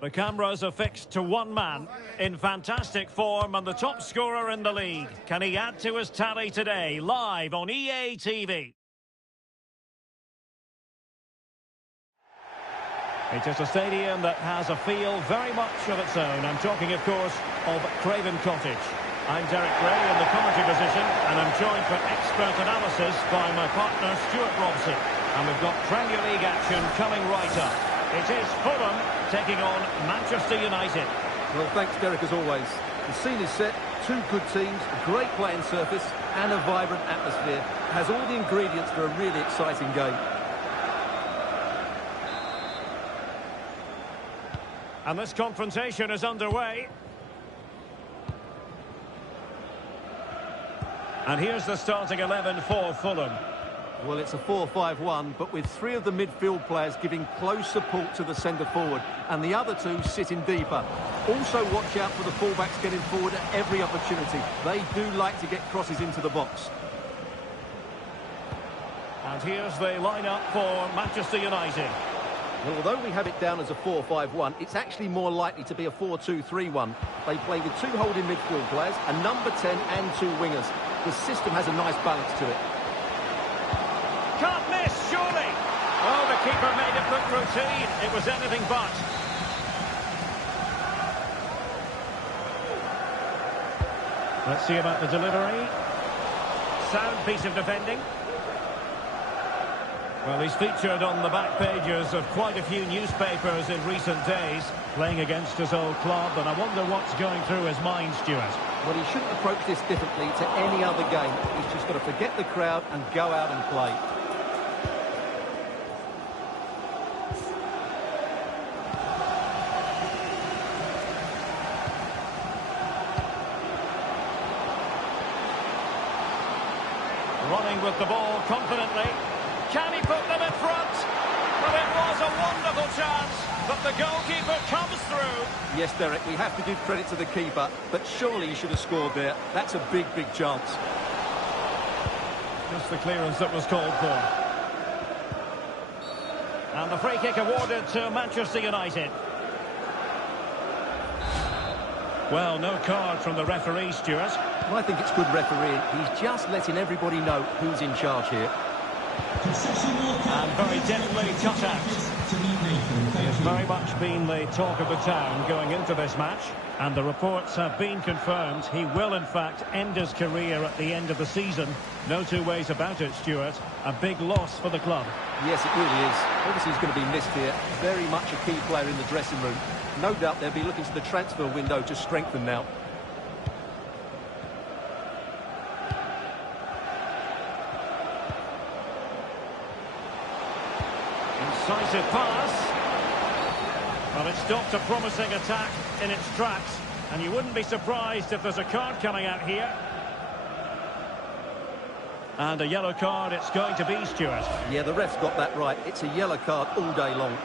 The cameras are fixed to one man in fantastic form and the top scorer in the league. Can he add to his tally today? Live on EA TV. It is a stadium that has a feel very much of its own. I'm talking, of course, of Craven Cottage. I'm Derek Gray in the commentary position, and I'm joined for expert analysis by my partner, Stuart Robson. And we've got Premier League action coming right up. It is Fulham taking on Manchester United. Well, thanks, Derek, as always. The scene is set, two good teams, a great playing surface, and a vibrant atmosphere. It has all the ingredients for a really exciting game. And this confrontation is underway. And here's the starting 11 for Fulham. Well, it's a 4-5-1, but with three of the midfield players giving close support to the centre forward, and the other two sitting deeper. Also watch out for the fullbacks getting forward at every opportunity. They do like to get crosses into the box. And here's the lineup for Manchester United. Well, although we have it down as a 4-5-1, it's actually more likely to be a 4-2-3-1. They play with two holding midfield players, a number 10 and two wingers. The system has a nice balance to it. Can't miss, surely! Oh, the keeper made it look routine. It was anything but. Let's see about the delivery. Sound piece of defending. Well, he's featured on the back pages of quite a few newspapers in recent days, playing against his old club, and I wonder what's going through his mind, Stuart. Well, he shouldn't approach this differently to any other game. He's just got to forget the crowd and go out and play. Running with the ball confidently. Can he put them in front? Well, it was a wonderful chance, but the goalkeeper comes through. Yes, Derek, we have to give credit to the keeper, but surely he should have scored there. That's a big, big chance. Just the clearance that was called for. And the free kick awarded to Manchester United. Well, no card from the referee, Stuart. Well, I think it's good refereeing. He's just letting everybody know who's in charge here. And very deftly cut out. He has very much been the talk of the town going into this match, and the reports have been confirmed. He will, in fact, end his career at the end of the season. No two ways about it, Stuart. A big loss for the club. Yes, it really is. Obviously, he's going to be missed here. Very much a key player in the dressing room. No doubt they'll be looking to the transfer window to strengthen now. Decisive pass. Well, it stopped a promising attack in its tracks, and you wouldn't be surprised if there's a card coming out here. And a yellow card it's going to be, Stuart. Yeah, the ref's got that right. It's a yellow card all day long.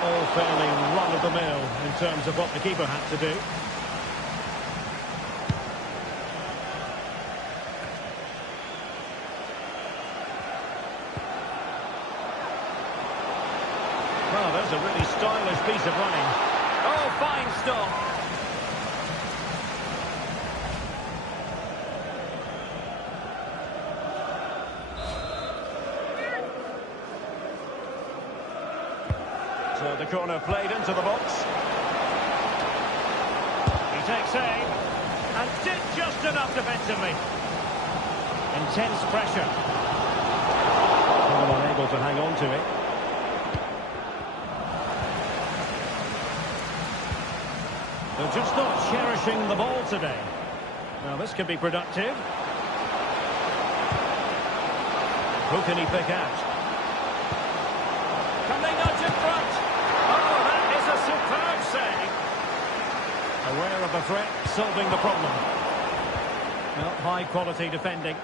All fairly run-of-the-mill in terms of what the keeper had to do. Well, there's a really stylish piece of running. Oh, fine stop. So the corner played into the box. He takes aim and did just enough defensively. Intense pressure. Well, unable to hang on to it. They're just not cherishing the ball today. Now this could be productive. Who can he pick out? Can they nudge in front? Oh, that is a superb save. Aware of the threat, solving the problem. Well, high quality defending.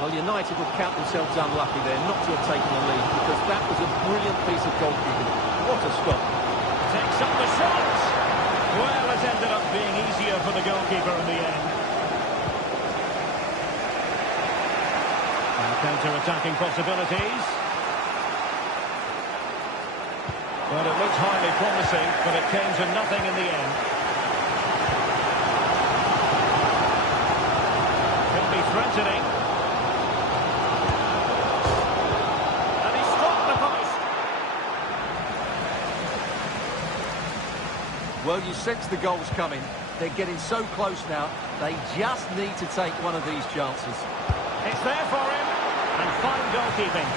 Well, United will count themselves unlucky there not to have taken the lead, because that was a brilliant piece of goalkeeping. What a stop. Takes up the shot. Well, it ended up being easier for the goalkeeper in the end. And counter-attacking possibilities. Well, it looked highly promising, but it came to nothing in the end. Could be threatening. And he struck the post. Well, you sense the goals coming. They're getting so close now. They just need to take one of these chances. It's there for him. And fine goalkeeping.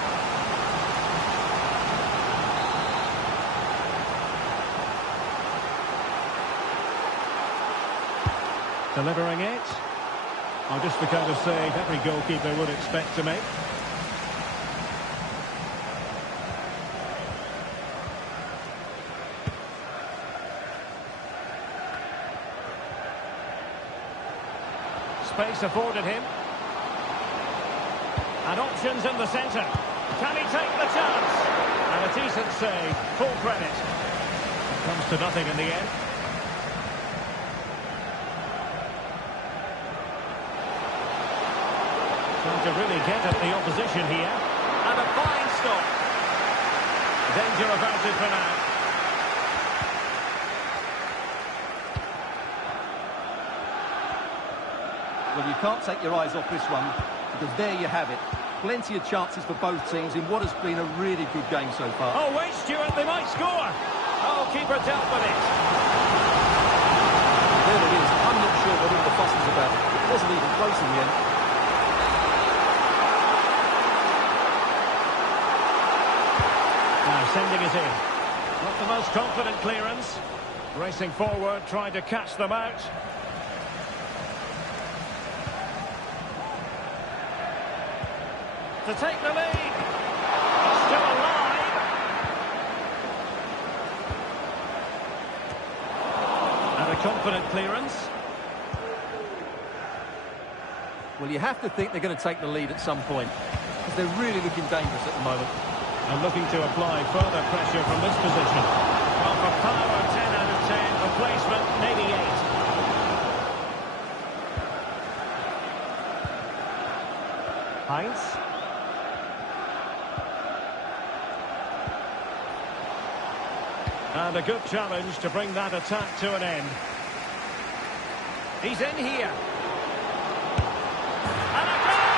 Delivering it. Oh, just the kind of save every goalkeeper would expect to make. Space afforded him. And options in the centre. Can he take the chance? And a decent save. Full credit. Comes to nothing in the end. Trying to really get at the opposition here. And a fine stop. Danger averted for now. Well, you can't take your eyes off this one, because there you have it. Plenty of chances for both teams in what has been a really good game so far. Oh, wait, Stuart, they might score. Oh, keeper dealt with it. There it is. I'm not sure what all the fuss is about. It wasn't even close in the end. Now sending it in. Not the most confident clearance. Racing forward, trying to catch them out. To take the lead. Still alive. And a confident clearance. Well, you have to think they're going to take the lead at some point, because they're really looking dangerous at the moment. And looking to apply further pressure from this position. Well, for power, 10 out of 10. For placement, maybe 8. Heinz. And a good challenge to bring that attack to an end. He's in here. And a goal!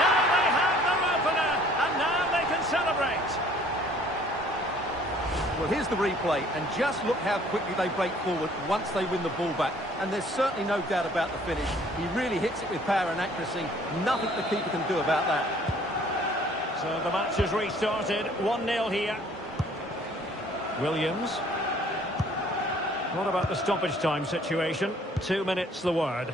Now they have their opener, and now they can celebrate. Well, here's the replay, and just look how quickly they break forward once they win the ball back. And there's certainly no doubt about the finish. He really hits it with power and accuracy. Nothing the keeper can do about that. So the match has restarted. 1-0 here. Williams. What about the stoppage time situation? 2 minutes the word.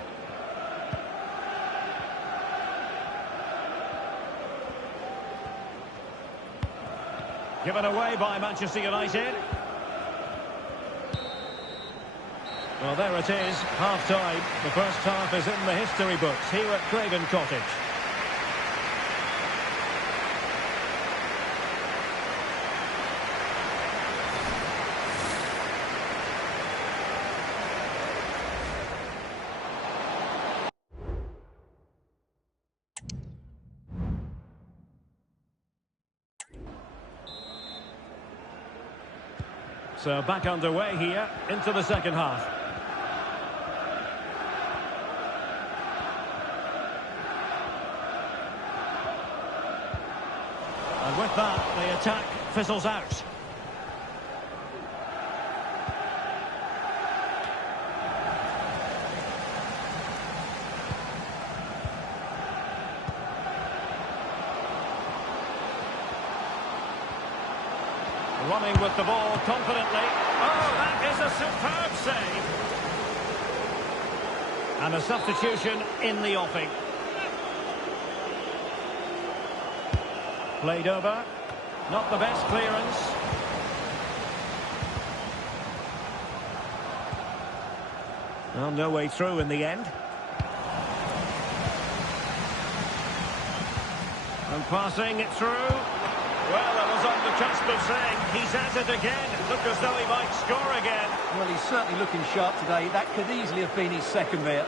Given away by Manchester United. Well, there it is, half-time. The first half is in the history books here at Craven Cottage. So back underway here into the second half. And with that, the attack fizzles out. Running with the ball confidently. Oh, that is a superb save. And a substitution in the offing. Played over. Not the best clearance. Well, no way through in the end. And passing it through. Well, I was on the cusp of saying he's at it again. Looked as though he might score again. Well, he's certainly looking sharp today. That could easily have been his second there.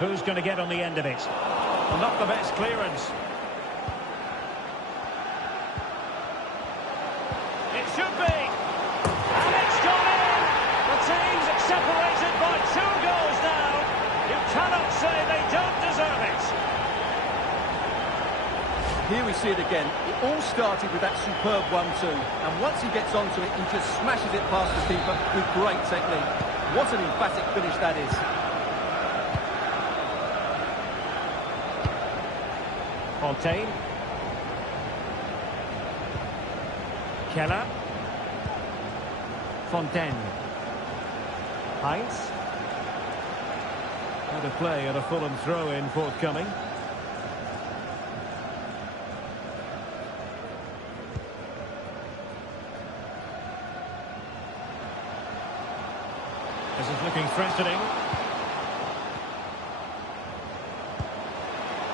Who's going to get on the end of it? Well, not the best clearance. It should be. And it's gone in. The team's separated by 2 goals now. You cannot say they don't deserve it. Here we see it again. It all started with that superb 1-2. And once he gets onto it, he just smashes it past the keeper with great technique. What an emphatic finish that is. Fontaine. Keller. Fontaine. Heinz. Out of play and a Fulham throw-in forthcoming. This is looking threatening.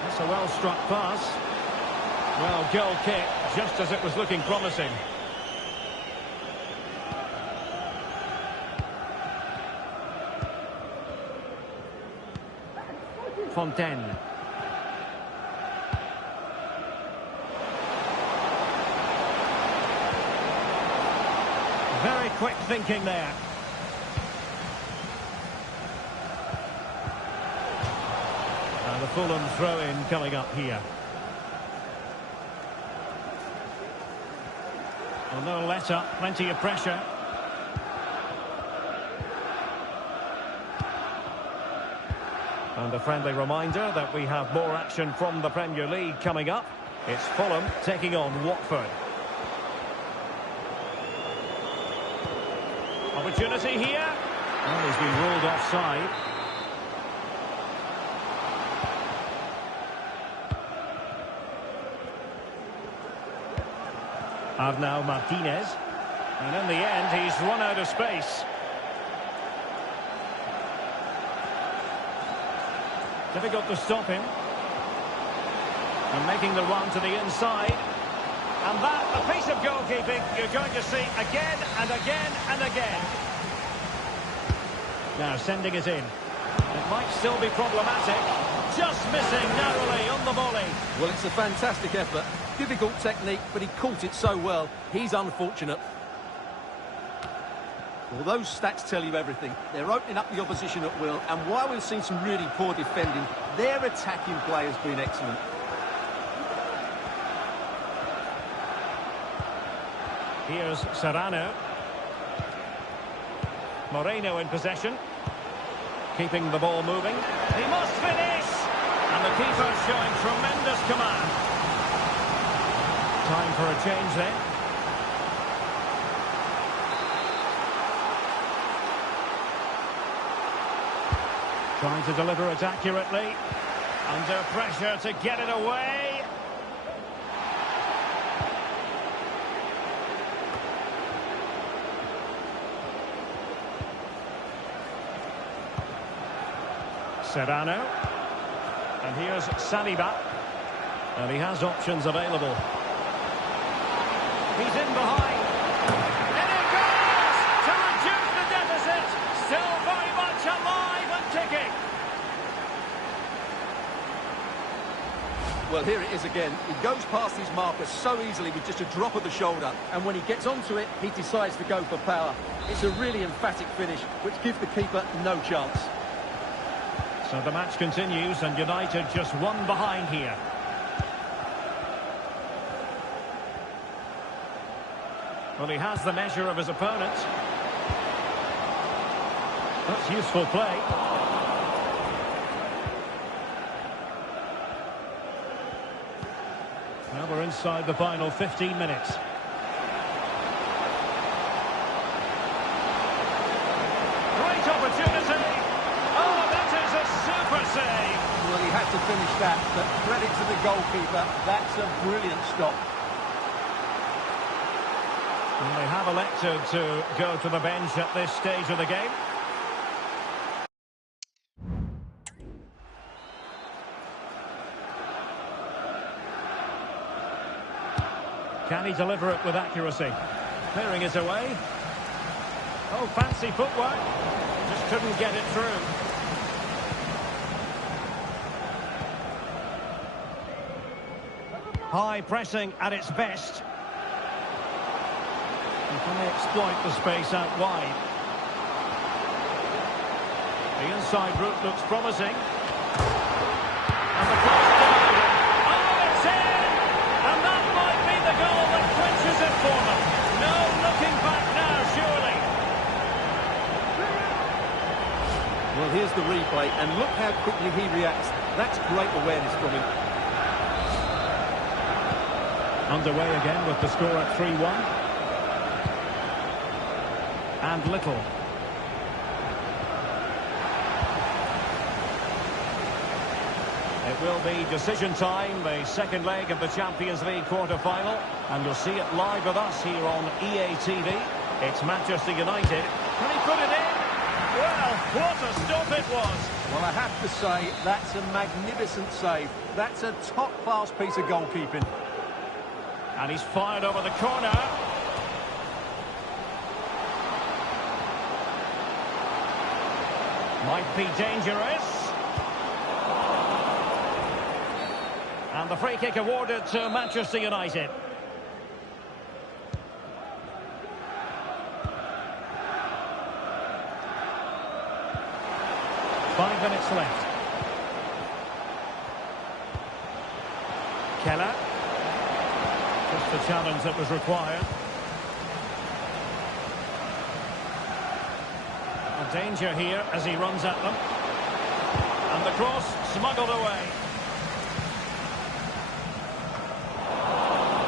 That's a well-struck pass. Well, goal kick, just as it was looking promising. Fontaine. Very quick thinking there. And the Fulham throw-in coming up here. Well, no let-up, plenty of pressure. And a friendly reminder that we have more action from the Premier League coming up. It's Fulham taking on Watford. Opportunity here. Well, he's been ruled offside. Arnau Martinez. And in the end, he's run out of space. Difficult to stop him. And making the run to the inside. And that, a piece of goalkeeping you're going to see again and again and again. Now sending it in. It might still be problematic. Just missing narrowly on the volley. Well, it's a fantastic effort. Difficult technique, but he caught it so well. He's unfortunate. Well, those stats tell you everything. They're opening up the opposition at will, and while we've seen some really poor defending, their attacking play has been excellent. Here's Serrano. Moreno in possession. Keeping the ball moving. He must finish! And the keeper showing tremendous command. Time for a change then. Trying to deliver it accurately. Under pressure to get it away. Serrano. And here's Saliba. And he has options available. He's in behind. And it goes! To reduce the deficit. Still very much alive and kicking. Well, here it is again. He goes past his marker so easily with just a drop of the shoulder. And when he gets onto it, he decides to go for power. It's a really emphatic finish, which gives the keeper no chance. So the match continues, and United just one behind here. Well, he has the measure of his opponent. That's useful play. Now we're inside the final 15 minutes. Great opportunity. Oh, that is a super save. Well, he had to finish that, but credit to the goalkeeper. That's a brilliant stop. And they have elected to go to the bench at this stage of the game. Can he deliver it with accuracy? Clearing it away. Oh, fancy footwork. Just couldn't get it through. High pressing at its best. And can they exploit the space out wide? The inside route looks promising. And the cross down. Oh, it's in! And that might be the goal that clinches it for them. No looking back now, surely. Well, here's the replay, and look how quickly he reacts. That's great awareness from him. Underway again with the score at 3-1. And Little. It will be decision time, the second leg of the Champions League quarter-final. And you'll see it live with us here on EA TV. It's Manchester United. Can he put it in? Well, what a stop it was. Well, I have to say, that's a magnificent save. That's a top-class piece of goalkeeping. And he's fired over the corner. Might be dangerous. And the free kick awarded to Manchester United. Five minutes left. Keller. Just the challenge that was required. A danger here as he runs at them. And the cross smuggled away.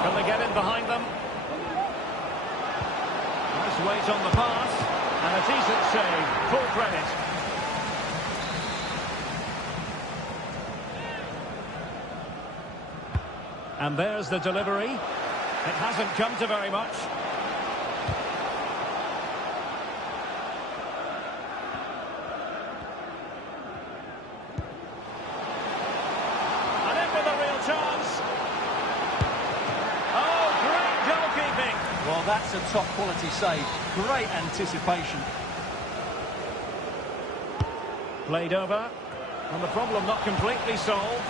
Can they get in behind them? Nice weight on the pass. And a decent save. Full credit. And there's the delivery. It hasn't come to very much. And in with a real chance. Oh, great goalkeeping. Well, that's a top-quality save. Great anticipation. Played over. And the problem not completely solved.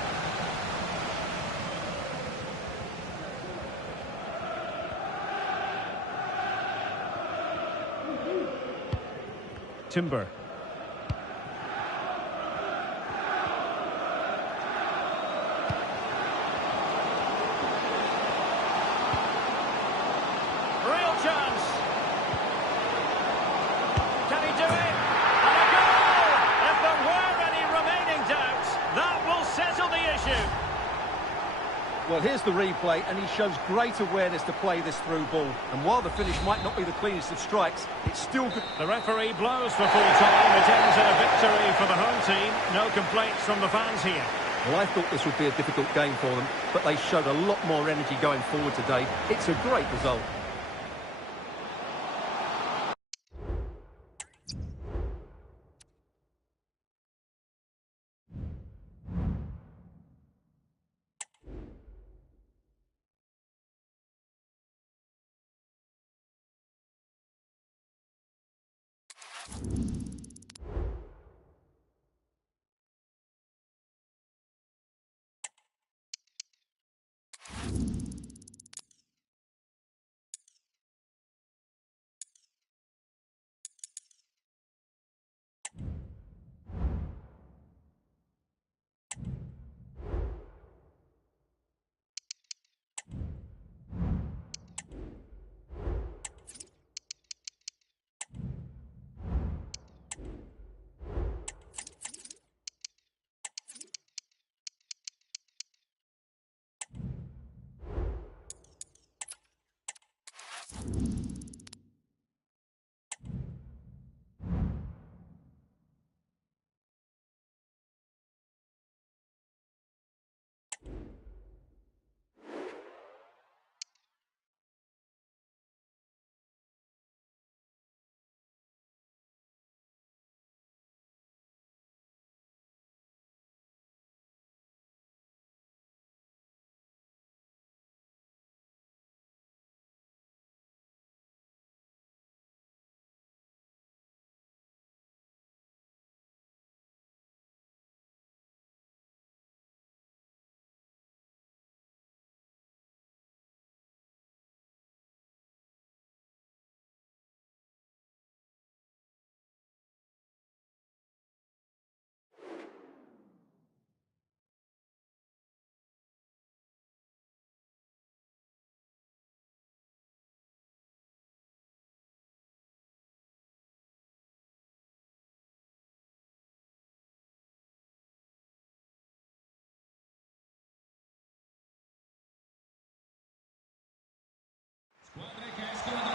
Timber. Real chance. Can he do it? And a goal! If there were any remaining doubts, that will settle the issue. Well, here's the replay, and he shows great awareness to play this through ball. And while the finish might not be the cleanest of strikes, it's still good. The referee blows for full time. It ends in a victory for the home team. No complaints from the fans here. Well, I thought this would be a difficult game for them, but they showed a lot more energy going forward today. It's a great result.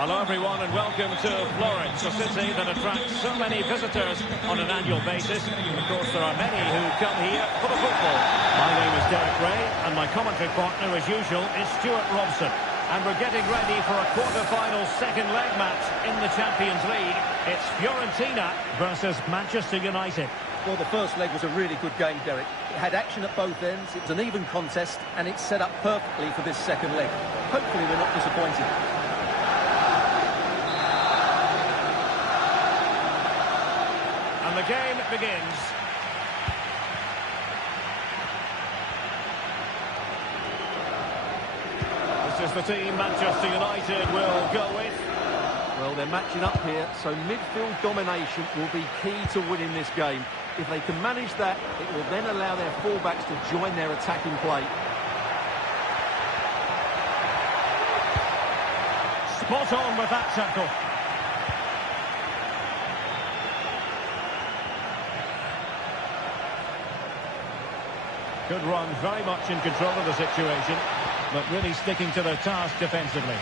Hello everyone and welcome to Florence, a city that attracts so many visitors on an annual basis. Of course, there are many who come here for the football. My name is Derek Ray and my commentary partner, as usual, is Stuart Robson. And we're getting ready for a quarter-final second leg match in the Champions League. It's Fiorentina versus Manchester United. Well, the first leg was a really good game, Derek. It had action at both ends, it was an even contest, and it's set up perfectly for this second leg. Hopefully we're not disappointed. And the game begins. This is the team Manchester United will go with. Well, they're matching up here, so midfield domination will be key to winning this game. If they can manage that, it will then allow their fullbacks to join their attacking play. Spot on with that tackle. Good run, very much in control of the situation, but really sticking to their task defensively.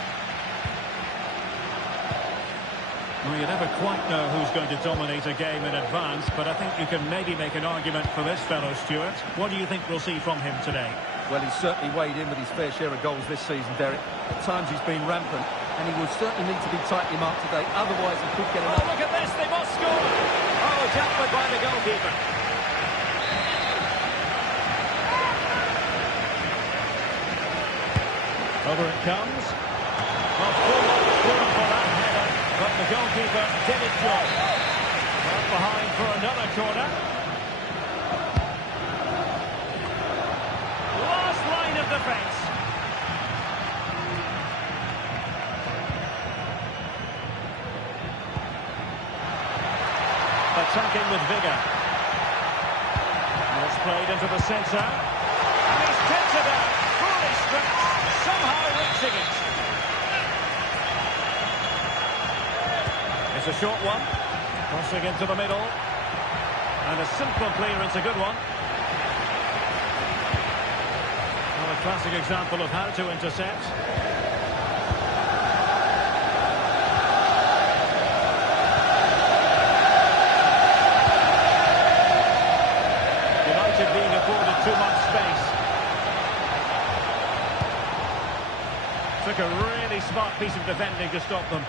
Well, you never quite know who's going to dominate a game in advance, but I think you can maybe make an argument for this fellow, Stuart. What do you think we'll see from him today? Well, he's certainly weighed in with his fair share of goals this season, Derek. At times he's been rampant, and he will certainly need to be tightly marked today, otherwise he could get another. Oh, look at this, they must score! Oh, dealt with by the goalkeeper. Over it comes. Well, full room for that header, but the goalkeeper did his job. Well, behind for another corner. Last line of defence. Attacking with vigour. And it's played into the centre. And he's picked it out. Fully stretched. Somehow reaching it. It's a short one. Crossing into the middle. And a simple clearance, a good one. Well, a classic example of how to intercept. United being afforded too much space. Took a really smart piece of defending to stop them.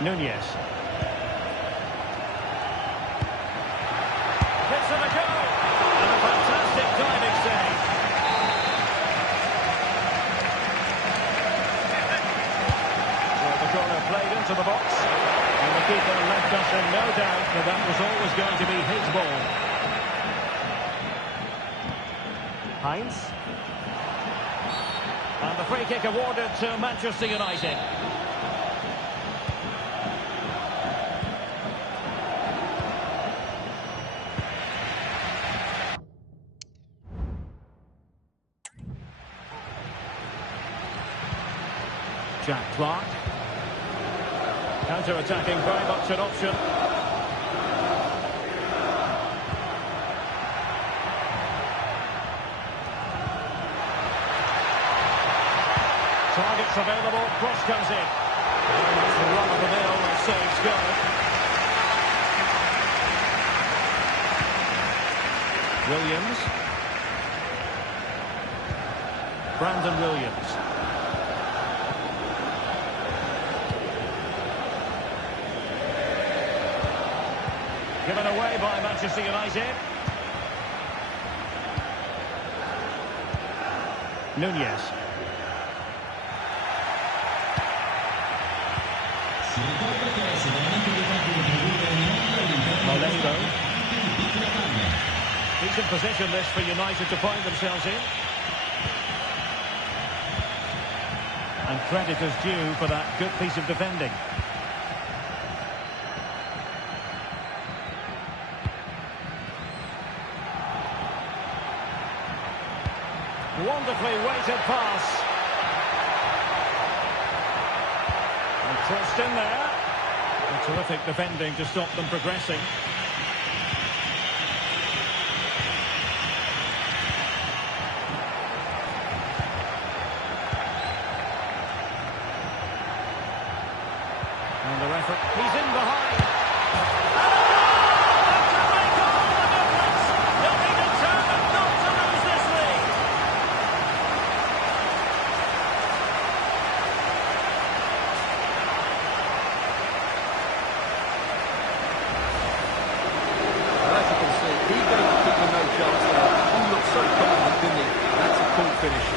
Nunez. Gives it a go. And a fantastic diving save. Well, the corner played into the box. And the keeper left us in no doubt that that was always going to be his ball. Heinz. And the free kick awarded to Manchester United. Jack Clark. Counter-attacking, very much an option. Targets available, cross comes in. And that's the run of the mill that saves goal. Williams. Brandon Williams. Given away by Manchester United. Nunez. Molendo. Decent position this for United to find themselves in. And credit is due for that good piece of defending. Wonderfully weighted pass. And Forced in there. A terrific defending to stop them progressing. And the referee, he's in behind. And a goal! That can make all the difference. He'll be determined not to lose this league. Well, as you can see, he gave the keeper no chance there. He looked so confident, didn't he? That's a cool finish.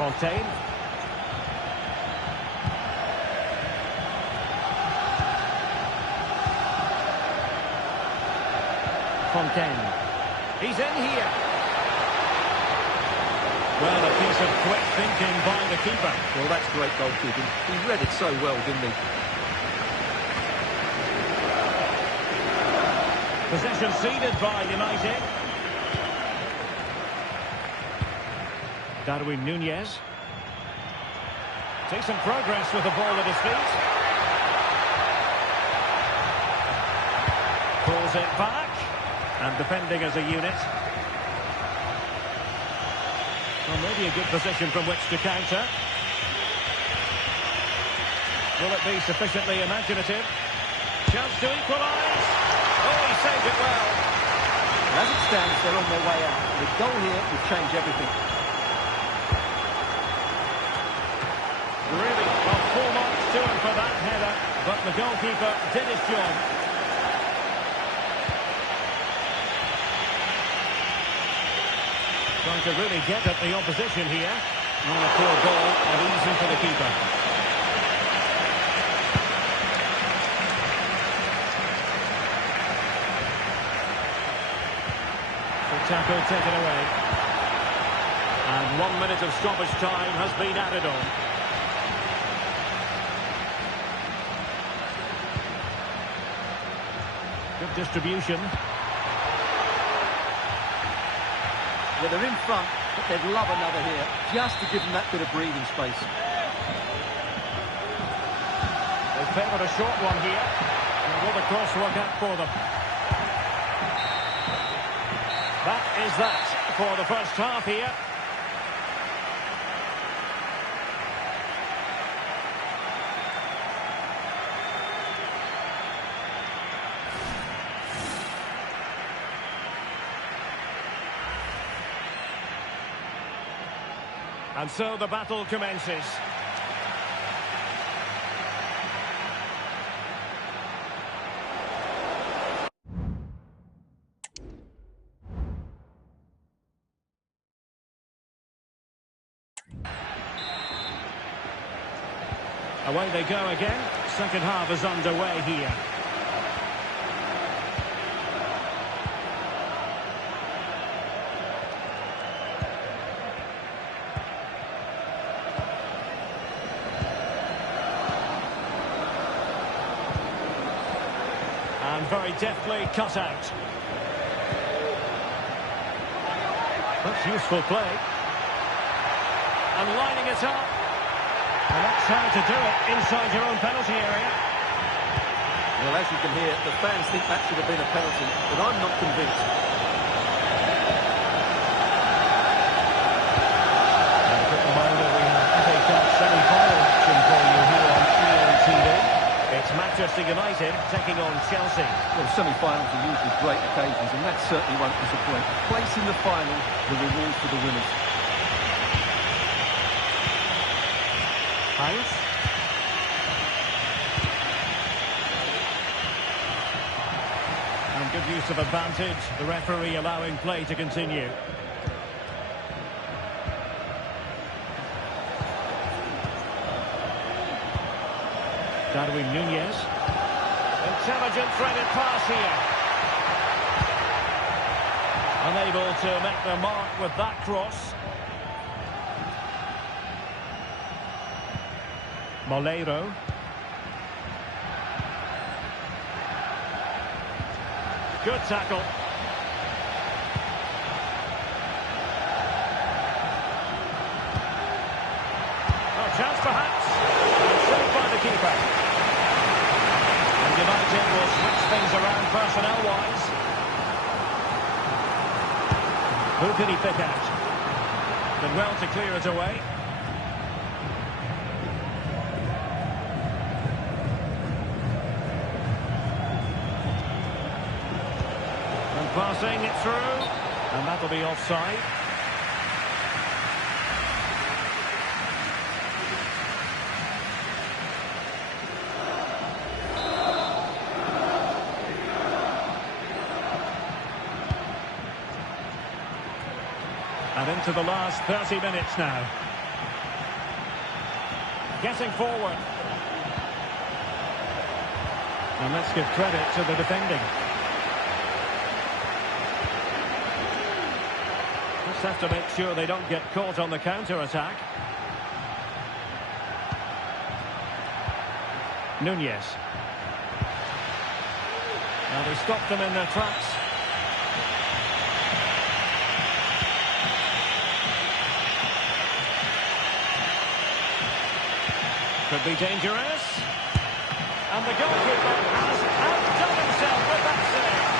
Fontaine. Fontaine. He's in here. Well, a piece of quick thinking by the keeper. Well, that's great goalkeeping. He read it so well, didn't he? Possession ceded by United. Darwin Núñez. Decent progress with the ball at his feet. Pulls it back. And defending as a unit. Well, maybe a good position from which to counter. Will it be sufficiently imaginative? Chance to equalise. Oh, he saved it well. As it stands, they're on their way out. The goal here would change everything. Really, well, 4 marks to him for that header, but the goalkeeper did his job. Trying to really get at the opposition here. And a poor goal and easy for the keeper. The tackle taken away. And 1 minute of stoppage time has been added on. Good distribution. Yeah, they're in front, but they'd love another here, just to give them that bit of breathing space. They favoured a short one here. And will the cross work out for them? That is that for the first half here. And so the battle commences. Away they go again. Second half is underway here. And very deftly cut out. That's useful play. And lining it up. And that's how to do it inside your own penalty area. Well, as you can hear, the fans think that should have been a penalty, but I'm not convinced. And a quick reminder, we have FA Cup semi-final action for you here on EA TV. It's Manchester United taking on Chelsea. Well, semi-finals are usually great occasions, and that certainly won't disappoint. Place in the final, the reward for the winners. Hines. And good use of advantage. The referee allowing play to continue. Darwin Núñez. Intelligent threaded pass here. Unable to make their mark with that cross. Moleiro. Good tackle. Oh, chance perhaps. And saved by the keeper. And United will switch things around personnel-wise. Who could he pick out? Did well to clear it away. And passing it through. And that'll be offside. And into the last 30 minutes now. Getting forward. And let's give credit to the defending. Just have to make sure they don't get caught on the counter-attack. Nunez. Now they stopped them in their tracks. Could be dangerous. And the goalkeeper has outdone himself with that save.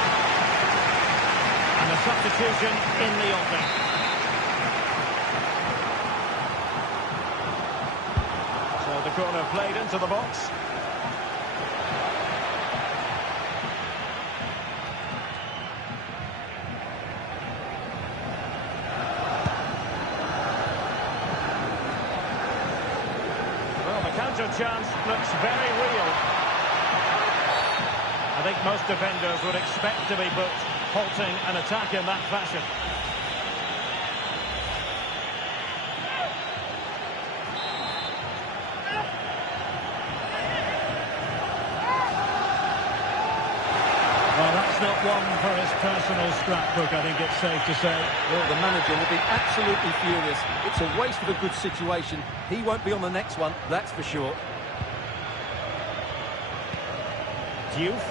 And a substitution in the offing. So the corner played into the box. Chance looks very real. I think most defenders would expect to be booked, halting an attack in that fashion. Well, that's not one for his personal scrapbook, I think it's safe to say. Well, the manager will be absolutely furious. It's a waste of a good situation. He won't be on the next one, that's for sure. Diouf.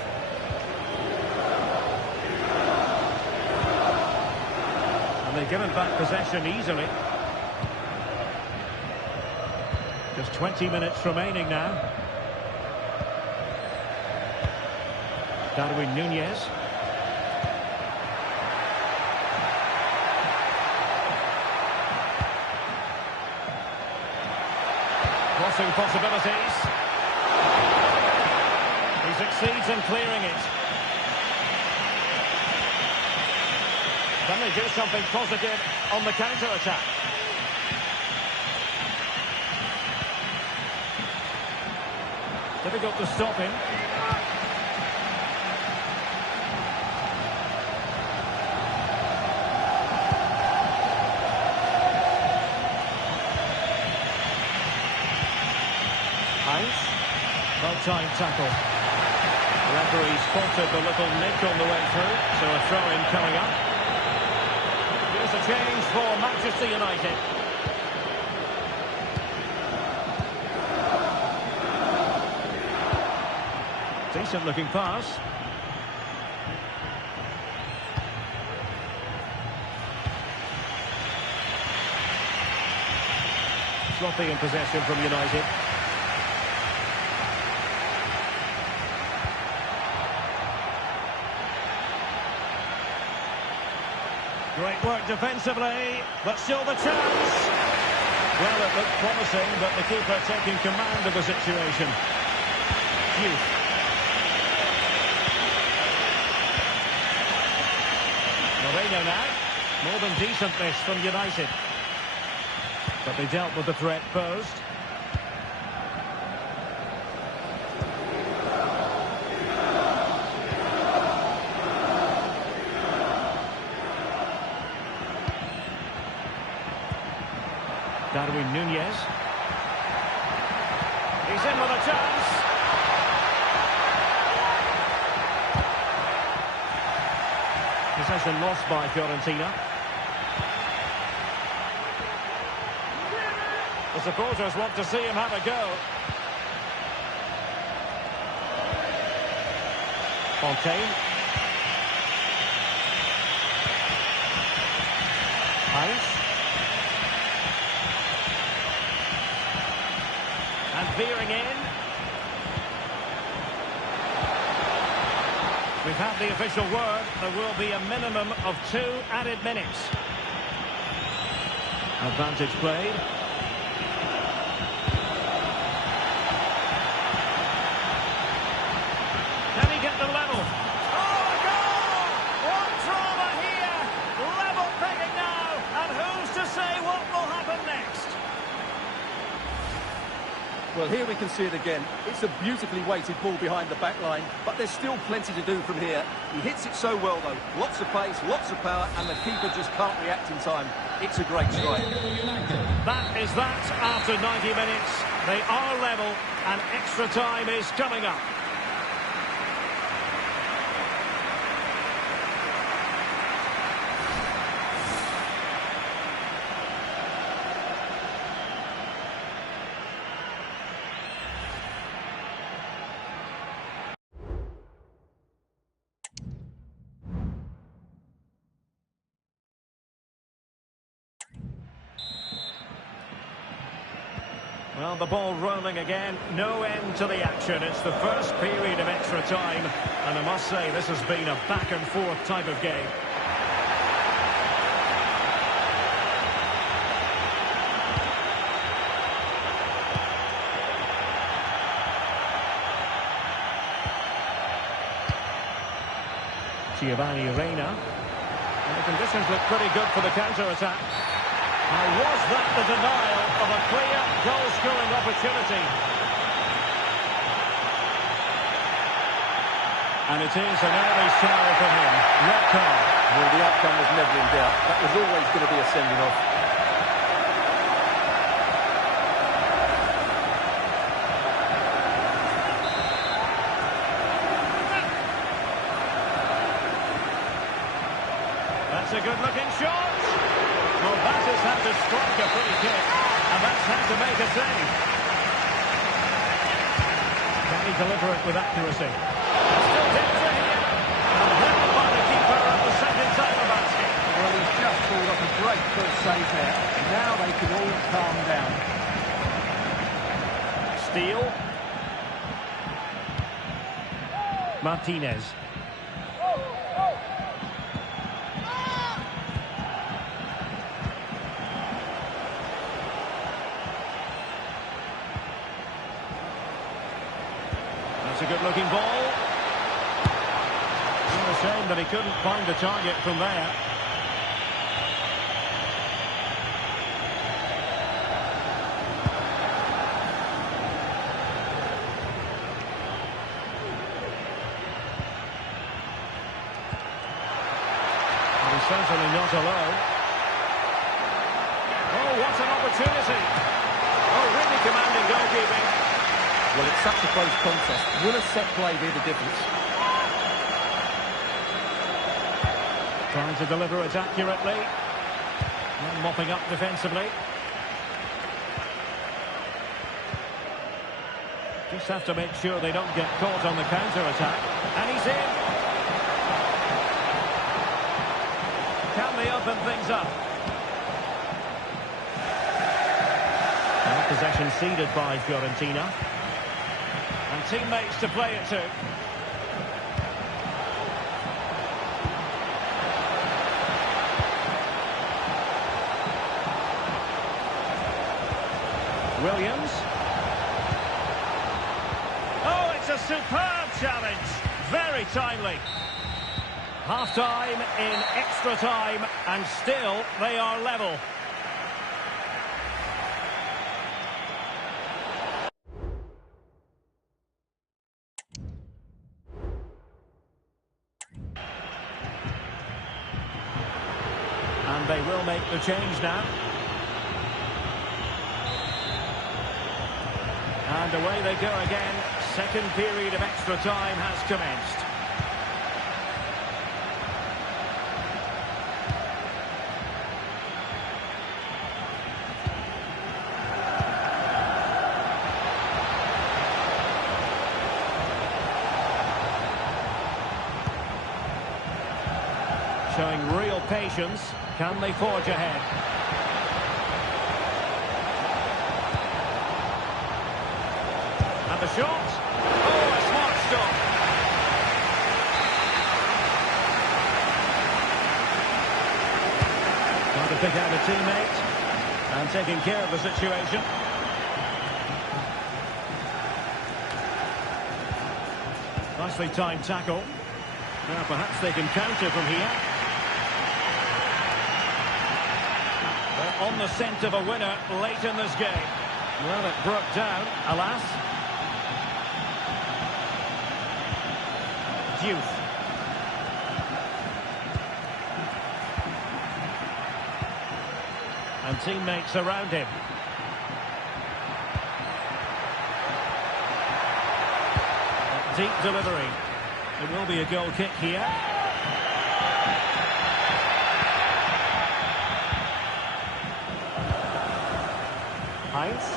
And they've given back possession easily. Just 20 minutes remaining now. Darwin Nunez. Crossing possibilities. He succeeds in clearing it. Can they do something positive on the counter-attack? Difficult to stop him. Well-timed tackle. The referee spotted the little nick on the way through, so a throw-in coming up. Here's a change for Manchester United. Decent-looking pass. Sloppy in possession from United. Great work defensively, but still the chance. Well, it looked promising, but the keeper taking command of the situation. Diouf. Moreno now. More than decent miss from United. But they dealt with the threat posed. Darwin Nunez. He's in with a chance. Possession lost by Fiorentina. The supporters want to see him have a go. Fontaine. Heinz. And veering in. We've had the official word. There will be a minimum of 2 added minutes. Advantage played. Can he get the level? Oh, a goal! What drama here! Level pegging now, and who's to say what will happen next? Well, here we can see it again. It's a beautifully weighted ball behind the back line, but there's still plenty to do from here. He hits it so well, though. Lots of pace, lots of power, and the keeper just can't react in time. It's a great strike. That is that after 90 minutes. They are level, and extra time is coming up. Well, the ball rolling again, no end to the action. It's the first period of extra time, and I must say this has been a back-and-forth type of game. Giovanni Reina. And the conditions look pretty good for the counter-attack. Now, was that the denial of a clear goal-scoring opportunity? And it is an early shower for him. Red card. Well, the outcome was never in doubt. That was always going to be a sending off. That's a good-looking shot. Well, that has had to strike a free kick, and that's had to make a save. Can he deliver it with accuracy? Still danger here, and held by the keeper at the second time basket. Well, he's just pulled off a great first save there. Now they can all calm down. Steele. Martinez. That's a good-looking ball. What a shame that he couldn't find the target from there. And he's certainly not alone. Oh, what an opportunity. Oh, really commanding goalkeeping. Well, it's such a close contest. Will a set play be the difference? Trying to deliver it accurately. And mopping up defensively. Just have to make sure they don't get caught on the counter-attack. And he's in. Can they open things up? And possession ceded by Fiorentina. And teammates to play it to. Williams. Oh, it's a superb challenge. Very timely. Half-time in extra time, and still they are level. And they will make the change now. And away they go again. Second period of extra time has commenced. showing real patience. Can they forge ahead? And the shot. Oh, a smart stop. Trying to pick out a teammate and taking care of the situation. Nicely timed tackle. Now perhaps they can counter from here. They're on the scent of a winner late in this game. Well, it broke down, alas. Youth. And teammates around him. Deep delivery. It will be a goal kick here. Heinz.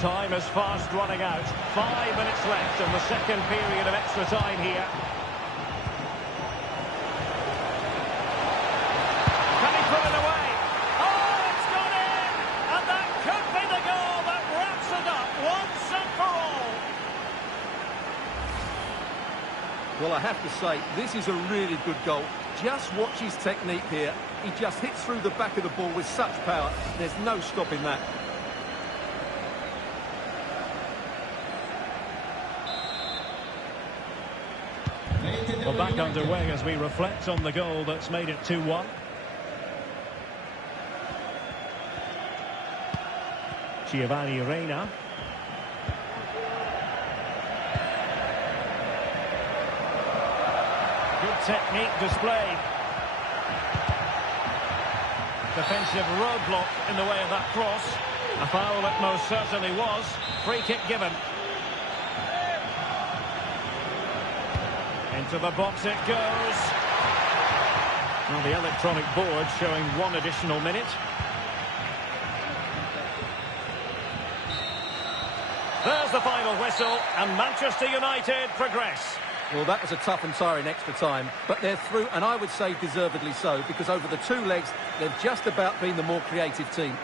Time is fast running out. 5 minutes left in the second period of extra time here. Can he put it away? Oh, it's gone in! And that could be the goal that wraps it up once and for all. Well, I have to say, this is a really good goal. Just watch his technique here. He just hits through the back of the ball with such power. There's no stopping that. Well, back underway as we reflect on the goal that's made it 2-1. Giovanni Reina. Good technique displayed. Defensive roadblock in the way of that cross. A foul it most certainly was. Free kick given. Into the box it goes. Well, the electronic board showing 1 additional minute. There's the final whistle, and Manchester United progress. Well, that was a tough and tiring extra time, but they're through, and I would say deservedly so, because over the 2 legs, they've just about been the more creative team.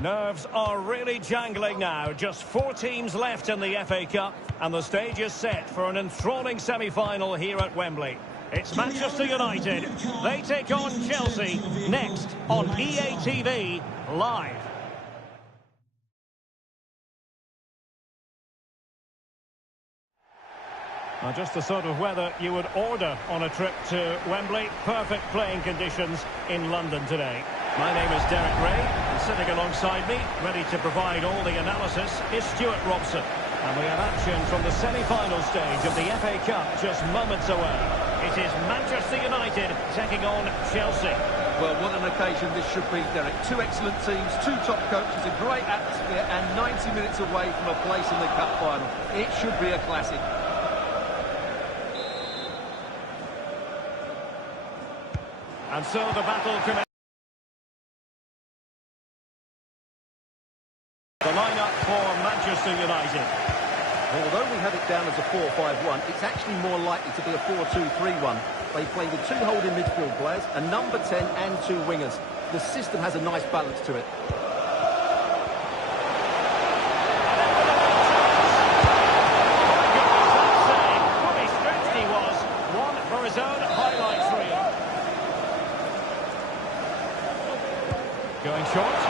Nerves are really jangling now. Just 4 teams left in the FA Cup, and the stage is set for an enthralling semi-final here at Wembley. It's Manchester United. They take on Chelsea next on EA TV Live. Just the sort of weather you would order on a trip to Wembley. Perfect playing conditions in London today. My name is Derek Ray, and sitting alongside me, ready to provide all the analysis, is Stuart Robson. And we have action from the semi-final stage of the FA Cup just moments away. It is Manchester United taking on Chelsea. Well, what an occasion this should be, Derek. 2 excellent teams, 2 top coaches, a great atmosphere, and 90 minutes away from a place in the Cup final. It should be a classic. And so the battle commences. The lineup for Manchester United. Although we have it down as a 4-5-1, it's actually more likely to be a 4-2-3-1. They play with 2 holding midfield players, a number 10 and 2 wingers. The system has a nice balance to it. Fully stretched he was. One for his own highlights reel. Going short.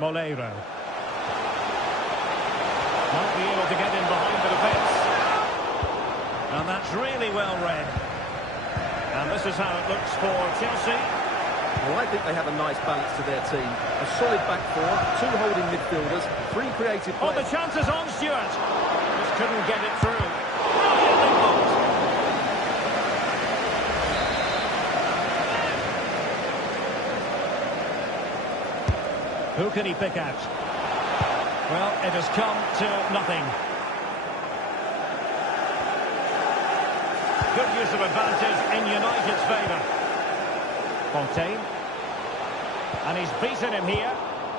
Moleiro. Might be able to get in behind the defence. And that's really well read. And this is how it looks for Chelsea. Well, I think they have a nice balance to their team. A solid back 4, 2 holding midfielders, 3 creative players. Oh, the chance is on, Stuart. Just couldn't get it through. Brilliantly blocked. Who can he pick out? Well, it has come to nothing. Good use of advantage in United's favour. Fontaine. And he's beaten him here.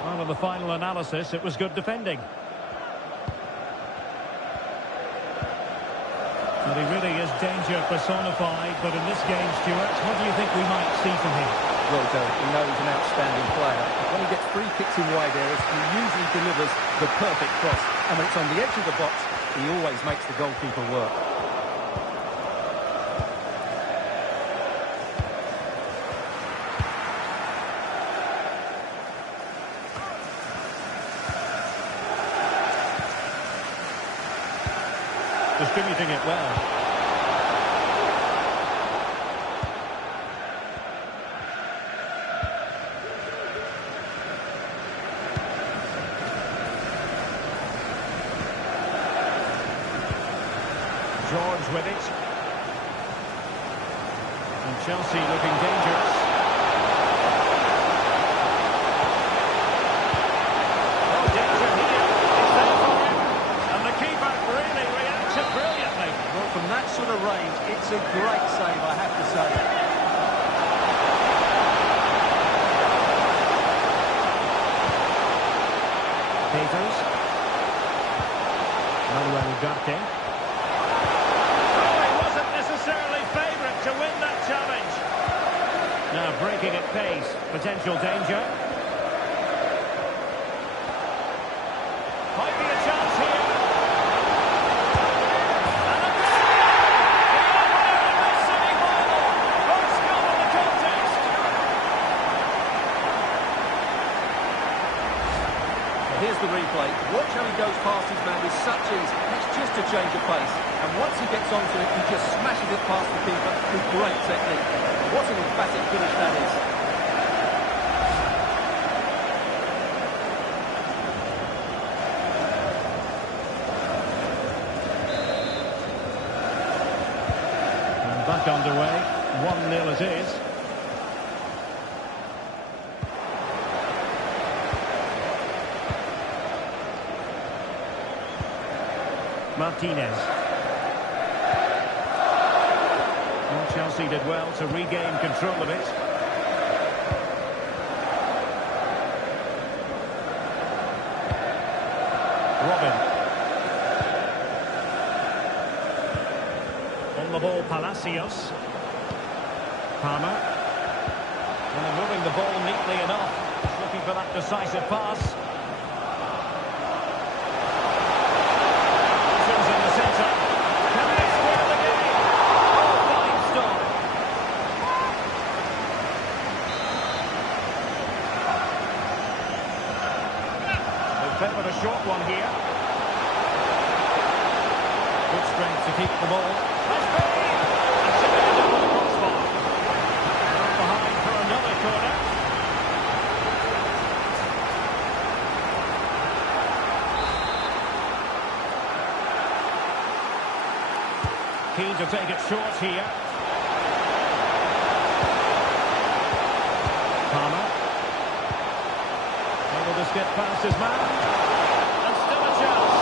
Well, in the final analysis, it was good defending. Well, he really is danger personified, but in this game, Stuart, what do you think we might see from him? Well, Derek, we know he's an outstanding player. When he gets free kicks in wide areas, he usually delivers the perfect cross. And when it's on the edge of the box, he always makes the goalkeeper work. Distributing it well. George with it. And Chelsea looking dangerous. Oh, danger here. It's there for him. And the keeper really reacted brilliantly. Well, from that sort of range, it's a great save, I have to say. Peters. Manuel Ugarte. To win that challenge. Now breaking at pace. Potential danger. Might be a chance here. And a goal! The opener of this semi-final. First goal in the contest. Here's the replay. Watch how he goes past his man with such ease. It's just a change of pace. And once he gets onto it, he just smashes it past the keeper with great technique. What an emphatic finish that is. And back underway. 1-0 it is. Martinez. Well, Chelsea did well to regain control of it. Robin. Palacios. Palmer. And they're moving the ball neatly enough. Just looking for that decisive pass. Options in the centre. Can they square the game? Oh, fine stop. They've favoured a short one here. Good strength to keep the ball. Has been! That's it, over the crossbar. Not behind for another corner. Keen to take it short here. Palmer. Able to skip past his man. And still a chance.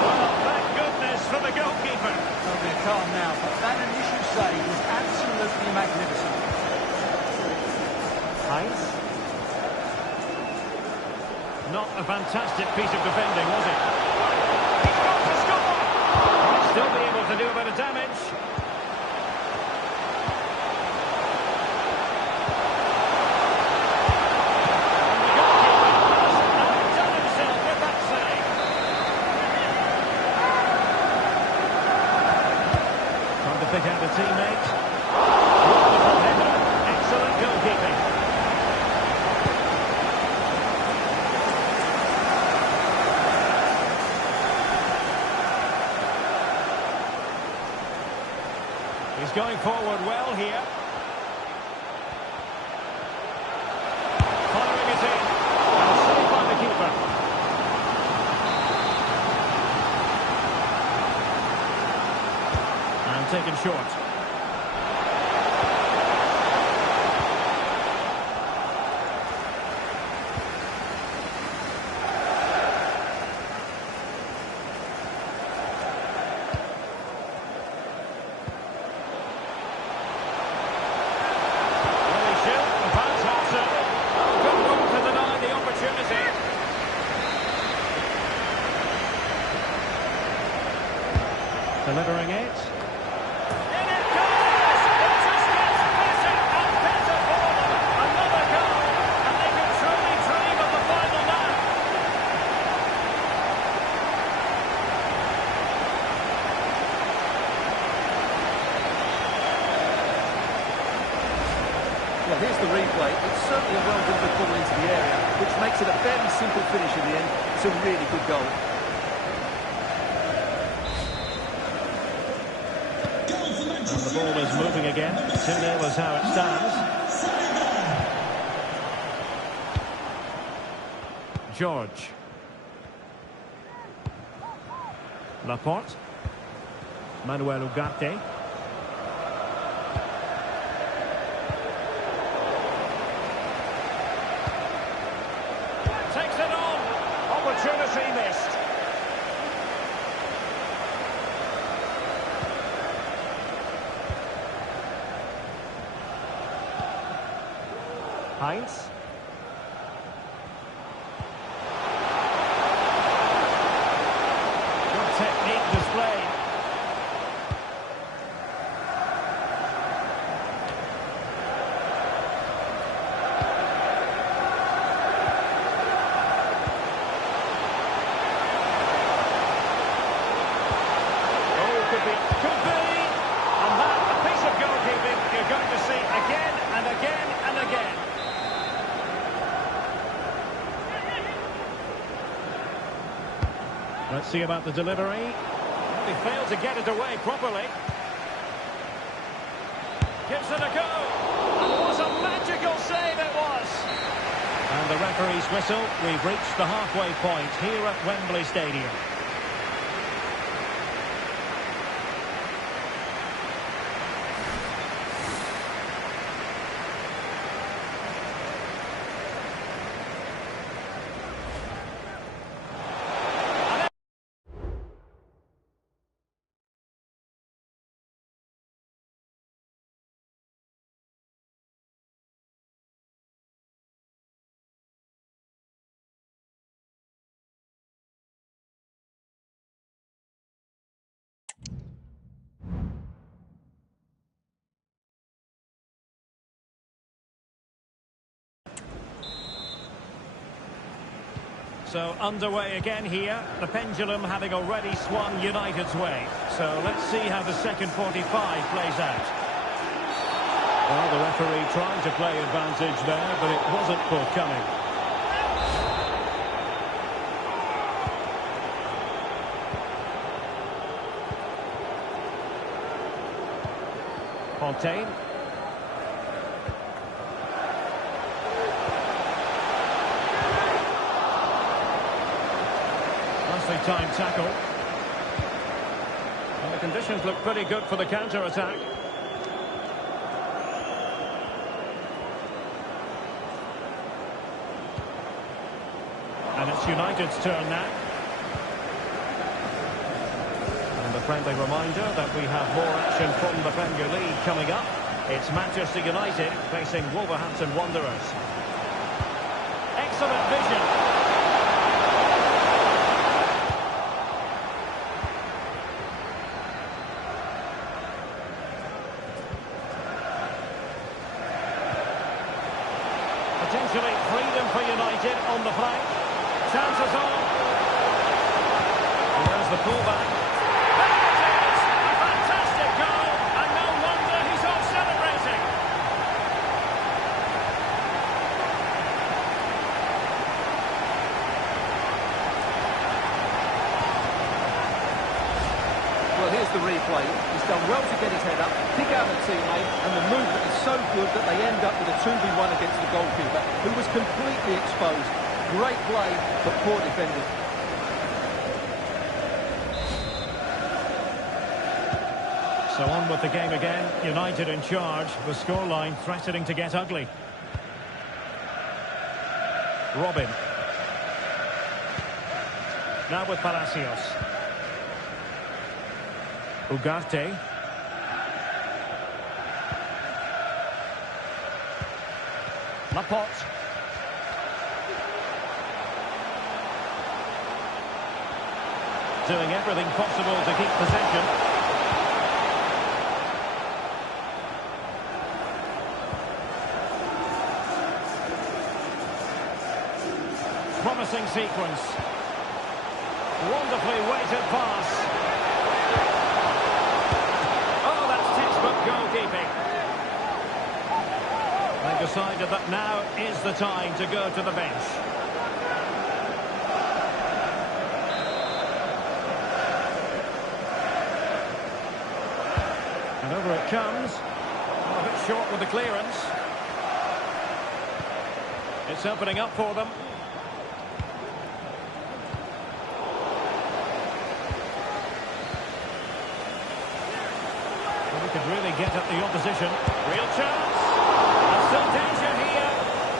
Well, thank goodness for the goalkeeper. Well, they're calm now, but that initial save was absolutely magnificent. Heinz. Not a fantastic piece of defending, was it? He's got to score! Might still be able to do a bit of damage. And the goalkeeper has outdone himself with that save. Trying to pick out a teammate. Wonderful header. Excellent goalkeeping. He's going forward well here. Following it in. And saved by the keeper. And taken short. Delivering it. In it goes! It just gets better and better for them. Another goal, and they can truly dream of the final now. Well, here's the replay. It's certainly a well-delivered ball into the area, which makes it a fairly simple finish in the end. It's a really good goal. And the ball is moving again. 2-0 is how it stands. George. Laporte. Manuel Ugarte. Takes it on. Opportunity missed. Heinz. Good technique displayed. Oh, could be. And that, a piece of goalkeeping you're going to see again and again and again. Let's see about the delivery. Well, he failed to get it away properly. Gives it a go. And what a magical save it was. And the referee's whistle. We've reached the halfway point here at Wembley Stadium. So underway again here, the pendulum having already swung United's way. So let's see how the second 45 plays out. Well, the referee trying to play advantage there, but it wasn't forthcoming. Fontaine. Nicely timed tackle. And the conditions look pretty good for the counter-attack. And it's United's turn now. And a friendly reminder that we have more action from the Premier League coming up. It's Manchester United facing Wolverhampton Wanderers. Excellent vision. Potentially freedom for United on the flank. Chances on. There's the pullback. There it is! A fantastic goal, and no wonder he's off celebrating. Well, here's the replay. He's done well to get his head up, pick out a teammate, and the movement is so good that they end up with a 2v1 against the goalkeeper, who was completely exposed. Great play, but poor defending. So on with the game again. United in charge. The scoreline threatening to get ugly. Robin. Now with Palacios. Ugarte. Laporte. Doing everything possible to keep possession. Promising sequence. Wonderfully weighted pass. Oh, that's textbook goalkeeping. They've decided that now is the time to go to the bench. And over it comes. Oh, a bit short with the clearance. It's opening up for them. Well, we could really get at the opposition. Real chance. And still danger here.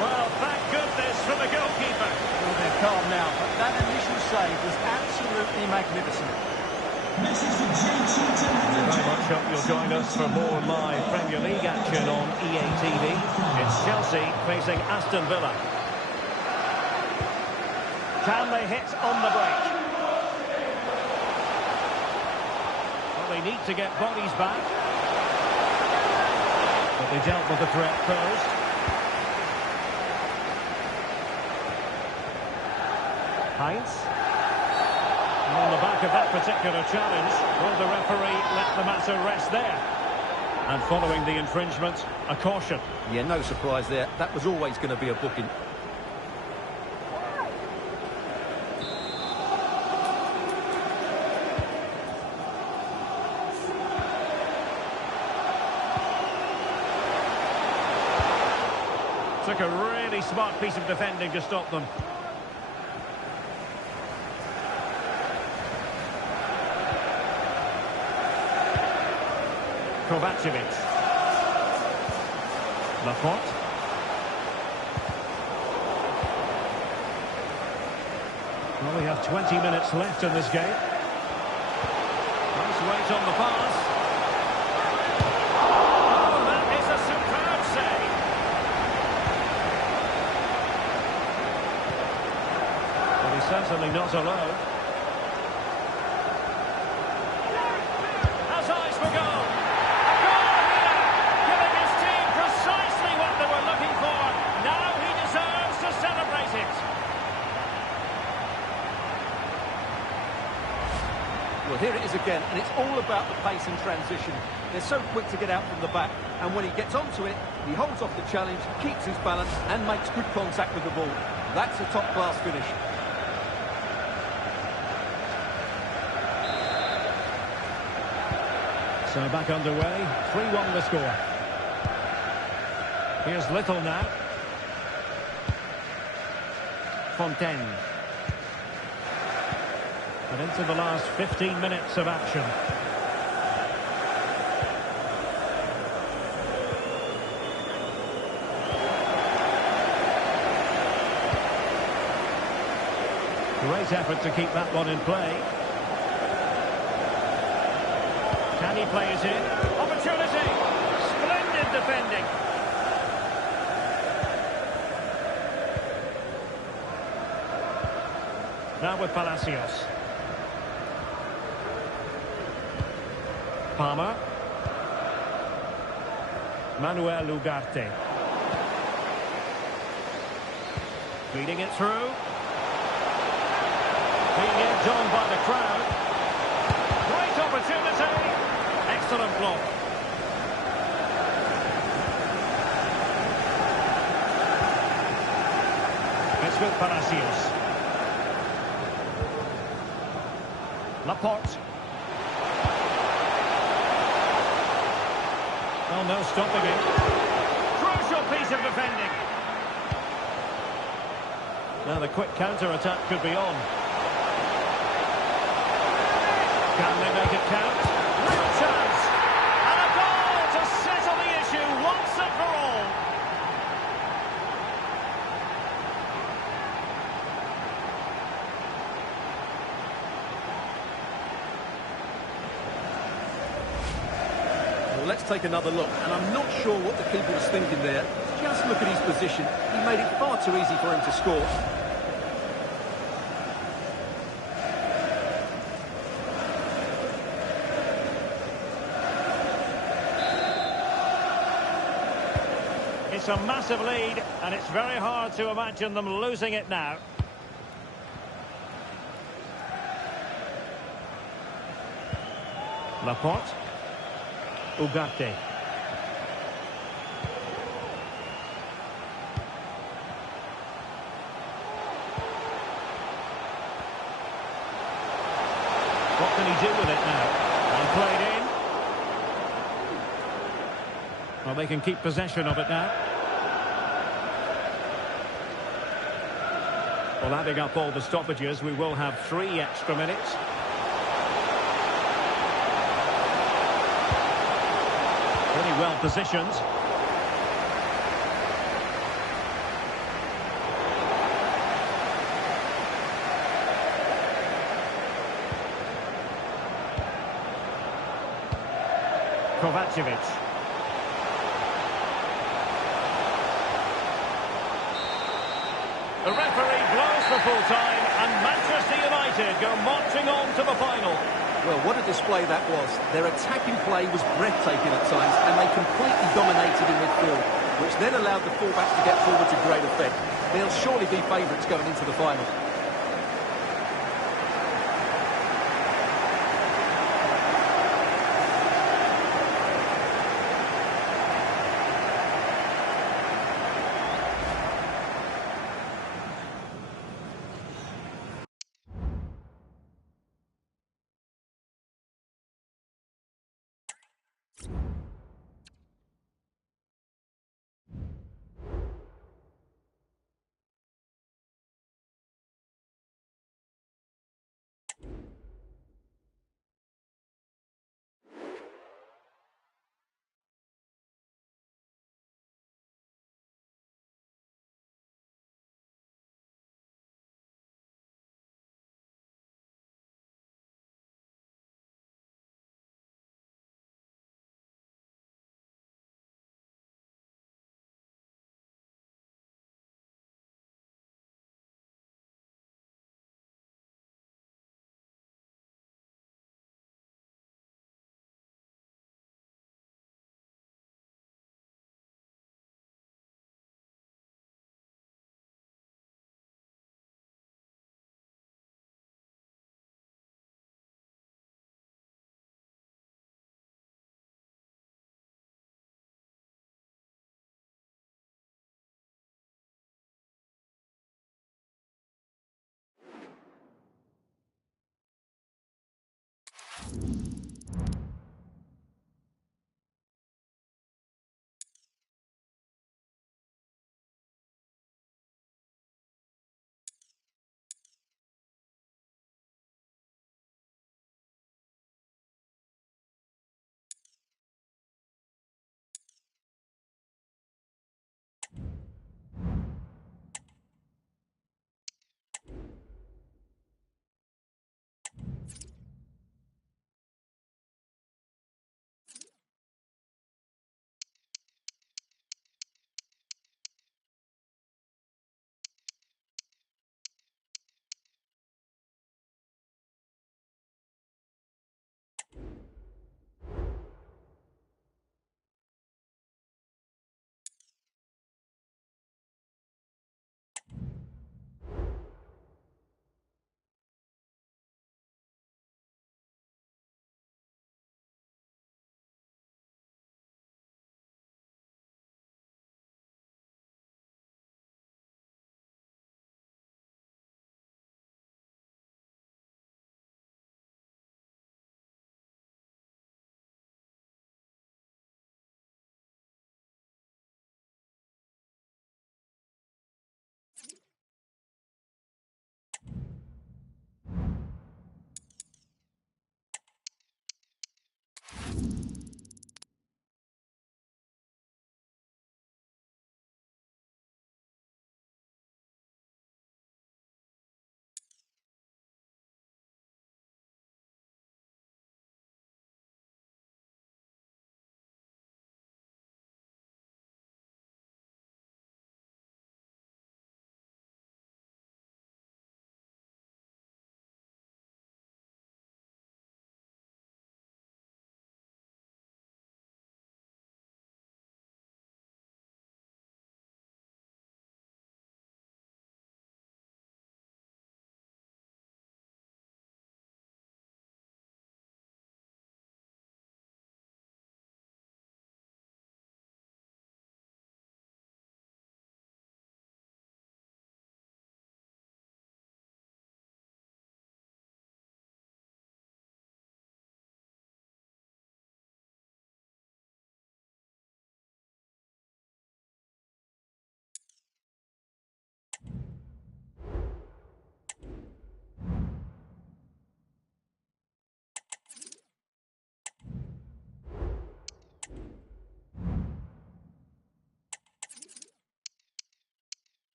Well, thank goodness for the goalkeeper. Well, they're calm now, but that initial save was absolutely magnificent. Very much hope you'll join us for more live Premier League action on EA TV. It's Chelsea facing Aston Villa. Can they hit on the break? Well, they need to get bodies back. But they dealt with the threat first. Heinz. On the back of that particular challenge, will the referee let the matter rest there? And following the infringement, a caution. Yeah, no surprise there. That was always going to be a booking. Took a really smart piece of defending to stop them. Kovacevic. Laporte. Well, we have 20 minutes left in this game. Nice weight on the pass. Oh, that is a superb save. Well, he's certainly not alone. Has eyes for goal. again, and it's all about the pace and transition. They're so quick to get out from the back, and when he gets onto it, he holds off the challenge, keeps his balance, and makes good contact with the ball. That's a top-class finish. So back underway, 3-1 the score. Here's Little now. Fontaine. And into the last 15 minutes of action. Great effort to keep that one in play. Can he play it in? Opportunity! Splendid defending. Now with Palacios. Palmer. Manuel Ugarte. Feeding it through. Being egged on by the crowd. Great opportunity. Excellent block. It's with Palacios. Laporte. Well, no stopping it. Crucial piece of defending. Now the quick counter-attack could be on. Can they make it count? Real chance! And a goal to settle the issue once and for all. Well, let's take another look, and I'm not sure what the keeper was thinking there. Just look at his position. He made it far too easy for him to score. It's a massive lead, and it's very hard to imagine them losing it now. Laporte. Ugarte. What can he do with it now? And played in. Well, they can keep possession of it now. Well, adding up all the stoppages, we will have 3 extra minutes. Really well positioned. Kovacevic. The referee blows for full time, and Manchester United go marching on to the final. Well, what a display that was. Their attacking play was breathtaking at times, and they completely dominated in midfield, which then allowed the fullbacks to get forward to great effect. They'll surely be favourites going into the final.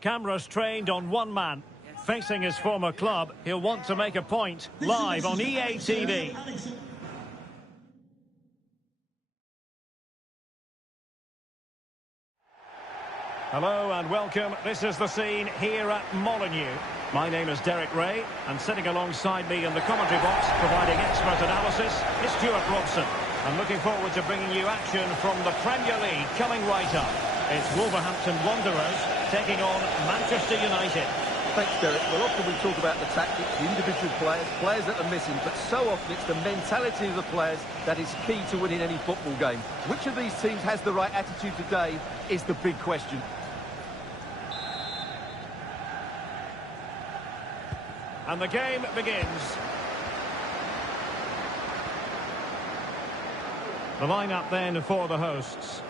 Cameras trained on one man. Facing his former club, he'll want to make a point live on EA TV. Hello and welcome. This is the scene here at Molineux. My name is Derek Ray, and sitting alongside me in the commentary box, providing expert analysis, is Stuart Robson. I'm looking forward to bringing you action from the Premier League coming right up. It's Wolverhampton Wanderers taking on Manchester United. Thanks, Derek. Well, often we talk about the tactics, the individual players that are missing, but so often it's the mentality of the players that is key to winning any football game. Which of these teams has the right attitude today is the big question. And the game begins. The lineup then for the hosts.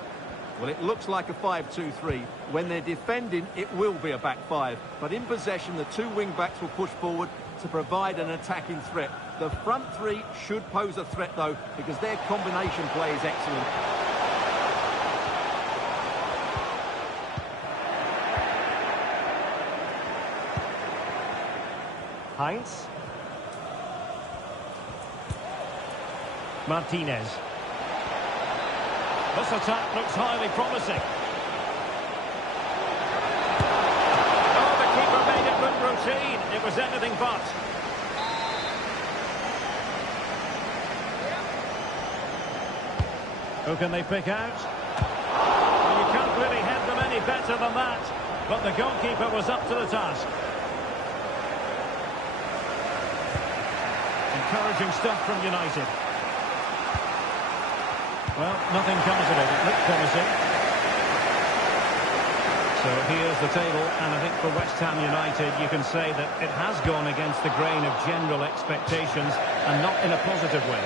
Well, it looks like a 5-2-3. When they're defending, it will be a back five. But in possession, the two wing-backs will push forward to provide an attacking threat. The front three should pose a threat, though, because their combination play is excellent. Heinz. Martinez. This attack looks highly promising. Oh, the keeper made it look routine. It was anything but. Who can they pick out? Well, you can't really head them any better than that. But the goalkeeper was up to the task. Encouraging stuff from United. Well, nothing comes of it. It looked promising. So here's the table, and I think for West Ham United, you can say that it has gone against the grain of general expectations, and not in a positive way.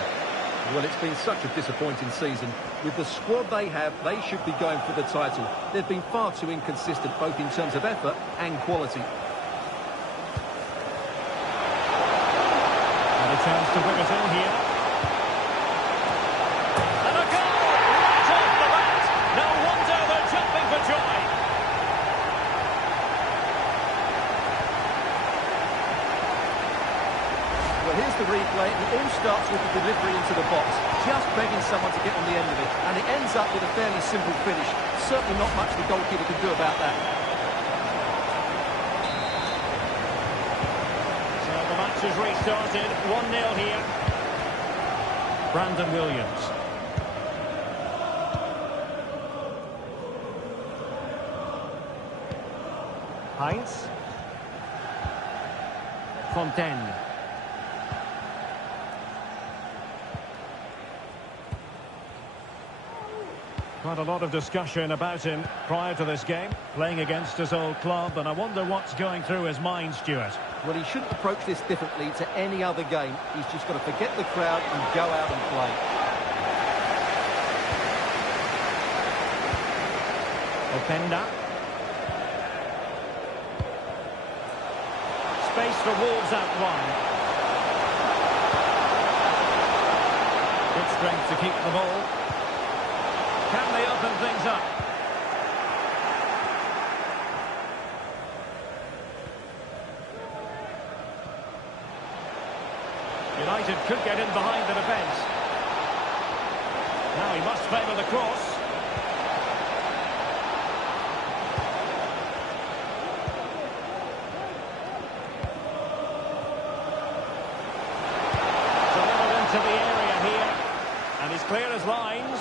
Well, it's been such a disappointing season. With the squad they have, they should be going for the title. They've been far too inconsistent, both in terms of effort and quality. A chance to whip it in here. And a goal! Right off the bat! No wonder they're jumping for joy. Well, here's the replay. It all starts with the delivery into the box. Just begging someone to get on the end of it. And it ends up with a fairly simple finish. Certainly not much the goalkeeper can do about that. Is restarted, 1-0 here. Brandon Williams. Heinz. Fontaine. Quite a lot of discussion about him prior to this game, playing against his old club, and I wonder what's going through his mind, Stuart. Well, he shouldn't approach this differently to any other game. He's just got to forget the crowd and go out and play. Openda. Space for Wolves out wide. Good strength to keep the ball. Can they open things up? United could get in behind the defence. Now he must favour the cross. Delivered into the area here. And he's clear as lines.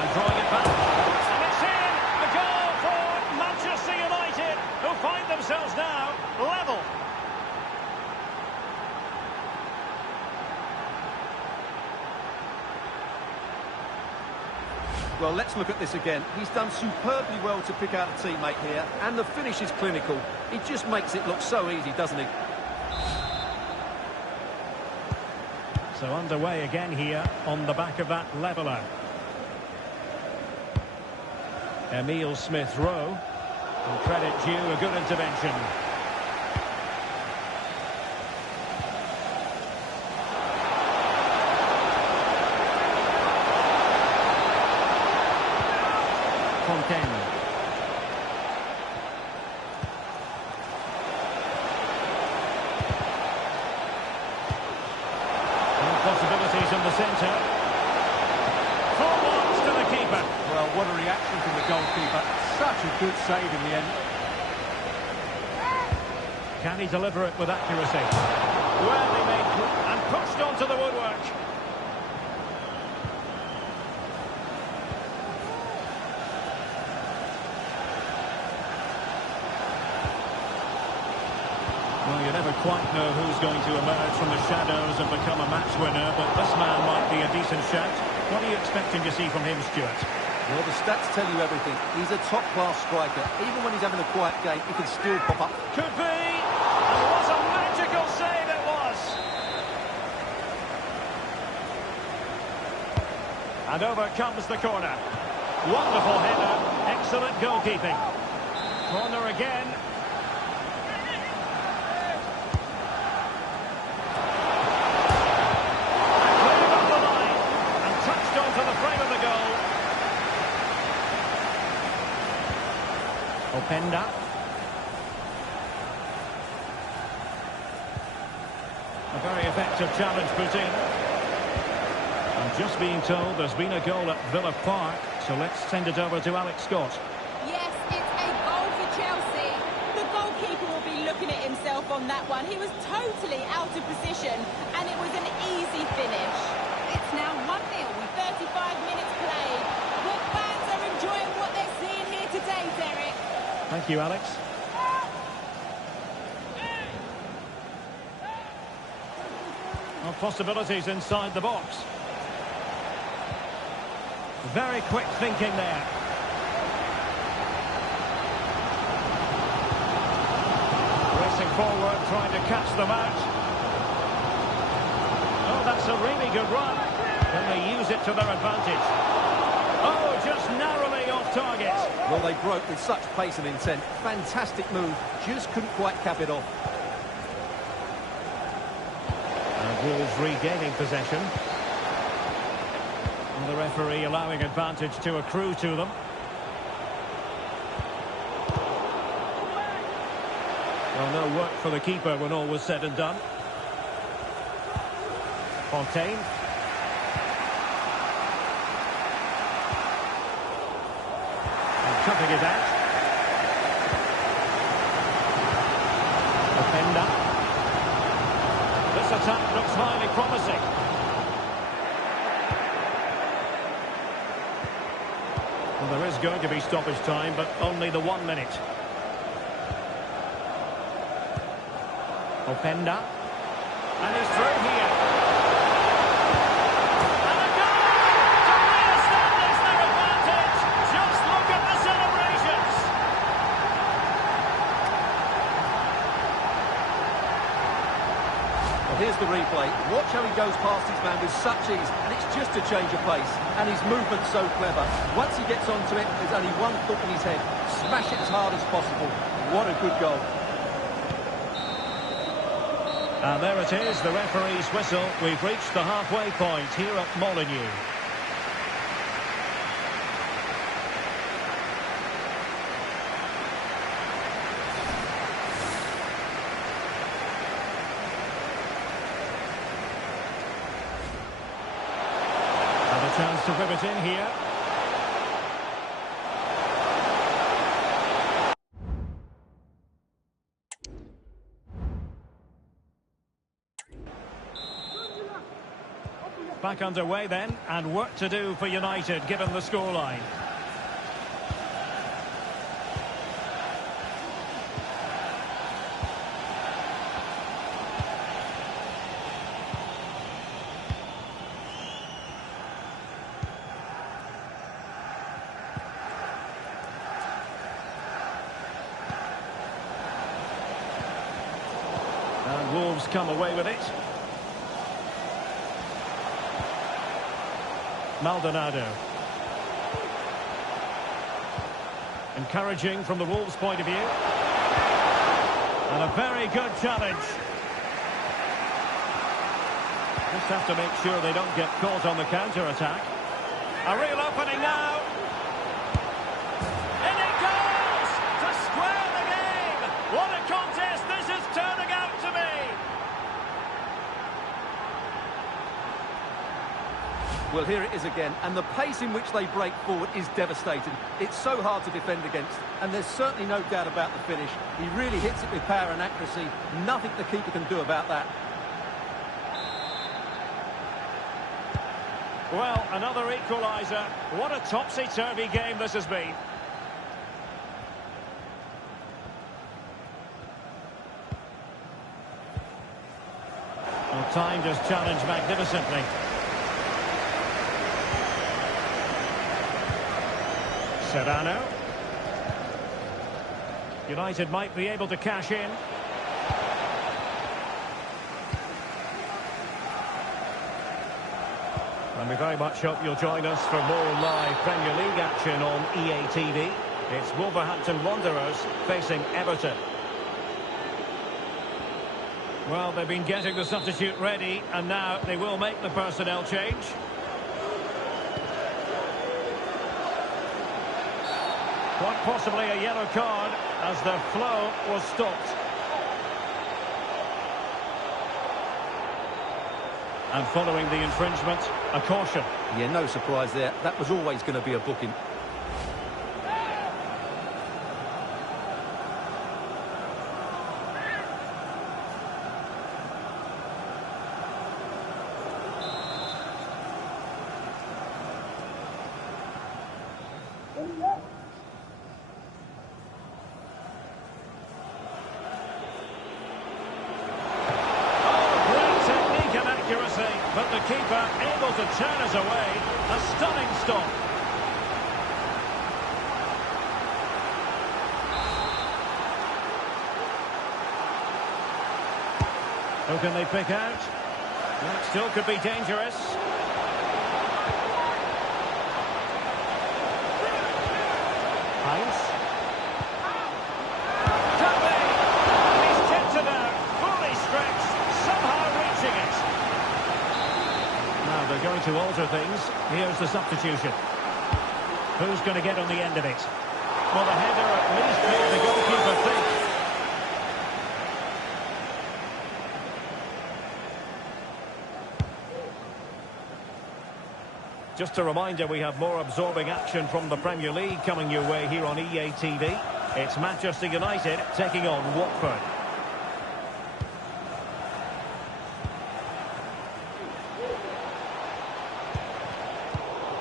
And drawing it back. Find themselves now level. Well, let's look at this again. He's done superbly well to pick out a teammate here, and the finish is clinical. He just makes it look so easy, doesn't he? So underway again here on the back of that leveller. Emile Smith-Rowe. And credit due, a good intervention. weekend. Possibilities in the centre. Forwards to the keeper. Well, what a reaction from the goalkeeper. Such a good save in the end. Can he deliver it with accuracy? Well, he made and pushed onto the woodwork. Well, you never quite know who's going to emerge from the shadows and become a match winner, but this man might be a decent shout. What are you expecting to see from him, Stuart? Well, the stats tell you everything. He's a top-class striker. Even when he's having a quiet game, he can still pop up. Could be! And what a magical save it was! And over comes the corner. Wonderful header. Excellent goalkeeping. Corner again. Openda. A very effective challenge put in. I'm just being told there's been a goal at Villa Park, so let's send it over to Alex Scott. Yes, it's a goal for Chelsea. The goalkeeper will be looking at himself on that one. He was totally out of position, and it was an easy finish. It's now 1-0 with 35 minutes played. The fans are enjoying what they're seeing here today, Derek. Thank you, Alex. Well, possibilities inside the box. Very quick thinking there. Racing forward, trying to catch them out. Oh, that's a really good run. Can they use it to their advantage? Oh, just narrowly off target. Well, they broke with such pace and intent. Fantastic move. Just couldn't quite cap it off. And Wolves regaining possession. And the referee allowing advantage to accrue to them. Well, no work for the keeper when all was said and done. Fontaine. Cutting it out. Openda. This attack looks highly promising. Well, there is going to be stoppage time, but only the 1 minute. Openda. And he's through here. And a goal! To re-establish their advantage! Just look at the celebrations! Well, here's the replay. Watch how he goes past his man with such ease, and it's just a change of pace. And his movement's so clever. Once he gets onto it, there's only one thought in his head. Smash it as hard as possible. What a good goal. And there it is, the referee's whistle. We've reached the halfway point here at Molineux. And a chance to whip it in here. Back underway then, and work to do for United given the scoreline. And Wolves come away with it. Maldonado. Encouraging from the Wolves' point of view. And a very good challenge. Just have to make sure they don't get caught on the counter-attack. A real opening now. What a contest this is turning out to be! Well, here it is again, and the pace in which they break forward is devastating. It's so hard to defend against, and there's certainly no doubt about the finish. He really hits it with power and accuracy. Nothing the keeper can do about that. Well, another equaliser. What a topsy-turvy game this has been. Well, timed his challenge magnificently. Serrano. United might be able to cash in. And we very much hope you'll join us for more live Premier League action on EA TV. It's Wolverhampton Wanderers facing Everton. Well, they've been getting the substitute ready, and now they will make the personnel change. Quite possibly a yellow card as their flow was stopped. And following the infringement, a caution. Yeah, no surprise there. That was always going to be a booking. But the keeper able to turn us away. A stunning stop. Who can they pick out? That still could be dangerous. Heinz. Can be. He's tipped it out. Fully stretched. Somehow reaching it. Now they're going to alter things. Here's the substitution. Who's going to get on the end of it? Well, the header at least made the goalkeeper think. Just a reminder, we have more absorbing action from the Premier League coming your way here on EA TV. It's Manchester United taking on Watford.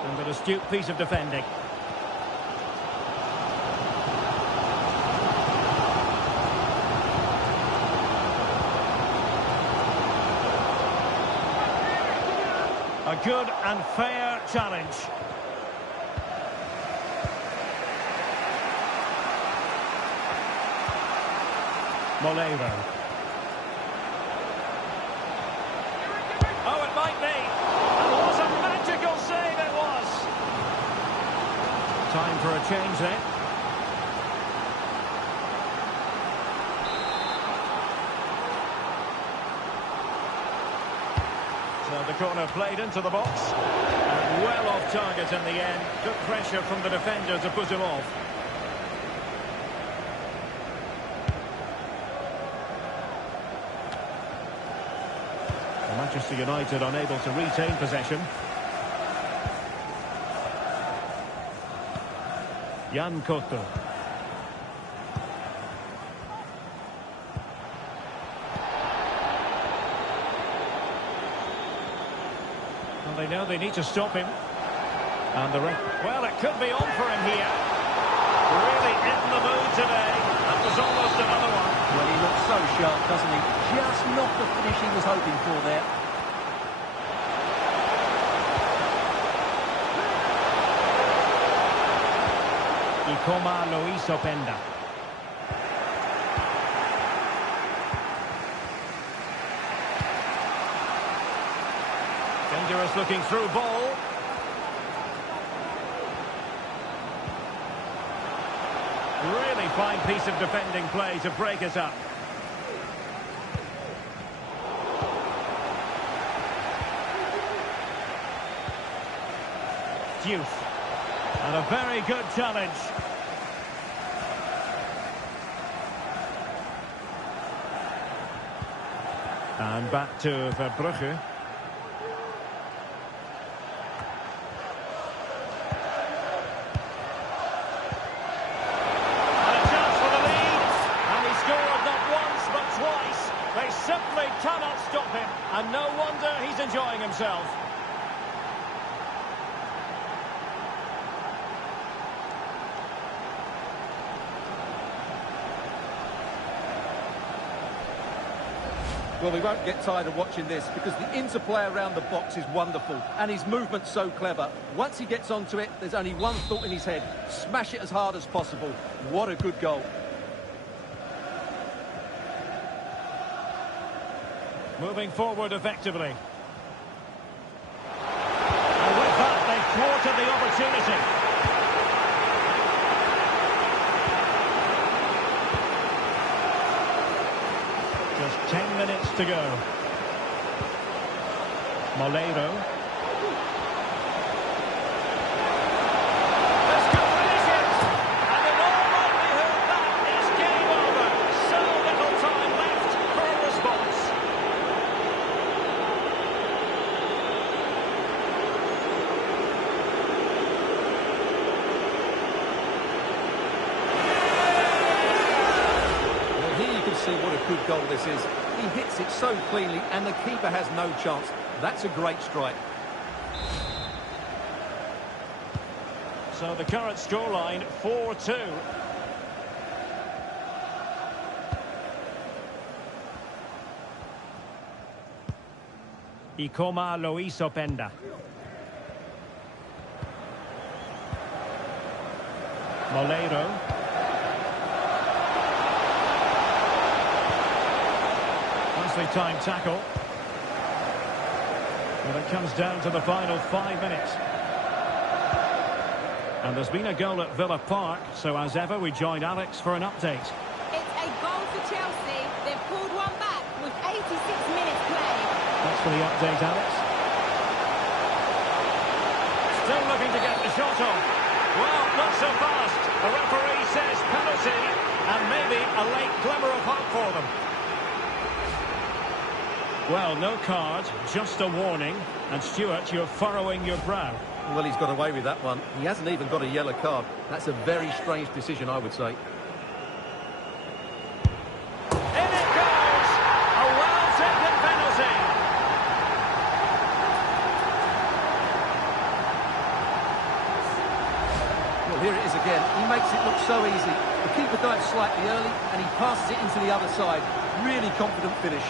And an astute piece of defending. A good and fair challenge. Molero. Oh, it might be. And what a magical save it was. Time for a change then. So the corner played into the box. And well off target in the end. Took pressure from the defender to put him off. Manchester United unable to retain possession. Jan Cotto. Well, they know they need to stop him. And the well, it could be on for him here. Really in the mood today. That was almost another one. Well, he looks so sharp, doesn't he? Just not the finish he was hoping for there. Ikoma lo hizo Penda. Dangerous looking through ball. Really fine piece of defending play to break it up. Deuce. And a very good challenge. And back to Verbrugge. They simply cannot stop him, and no wonder he's enjoying himself. Well, we won't get tired of watching this because the interplay around the box is wonderful and his movement's so clever. Once he gets onto it, there's only one thought in his head: smash it as hard as possible. What a good goal. Moving forward effectively. And with that, they've thwarted the opportunity. Just 10 minutes to go. Moleiro. This could finish it. And in all likelihood, that is game over. So little time left for a response. See what a good goal this is. He hits it so cleanly and the keeper has no chance. That's a great strike. So the current scoreline 4-2. Ikoma Lois Openda. Moleiro. Time tackle. Well, it comes down to the final 5 minutes. And there's been a goal at Villa Park, so as ever we join Alex for an update. It's a goal for Chelsea. They've pulled one back with 86 minutes played. Thanks for the update, Alex. Still looking to get the shot off. Well, not so fast. The referee says penalty, and maybe a late glimmer of hope for them. Well, no card, just a warning. And Stuart, you're furrowing your brow. Well, he's got away with that one. He hasn't even got a yellow card. That's a very strange decision, I would say. In it goes! A well-taken penalty. Well, here it is again. He makes it look so easy. The keeper dives slightly early and he passes it into the other side. Really confident finish.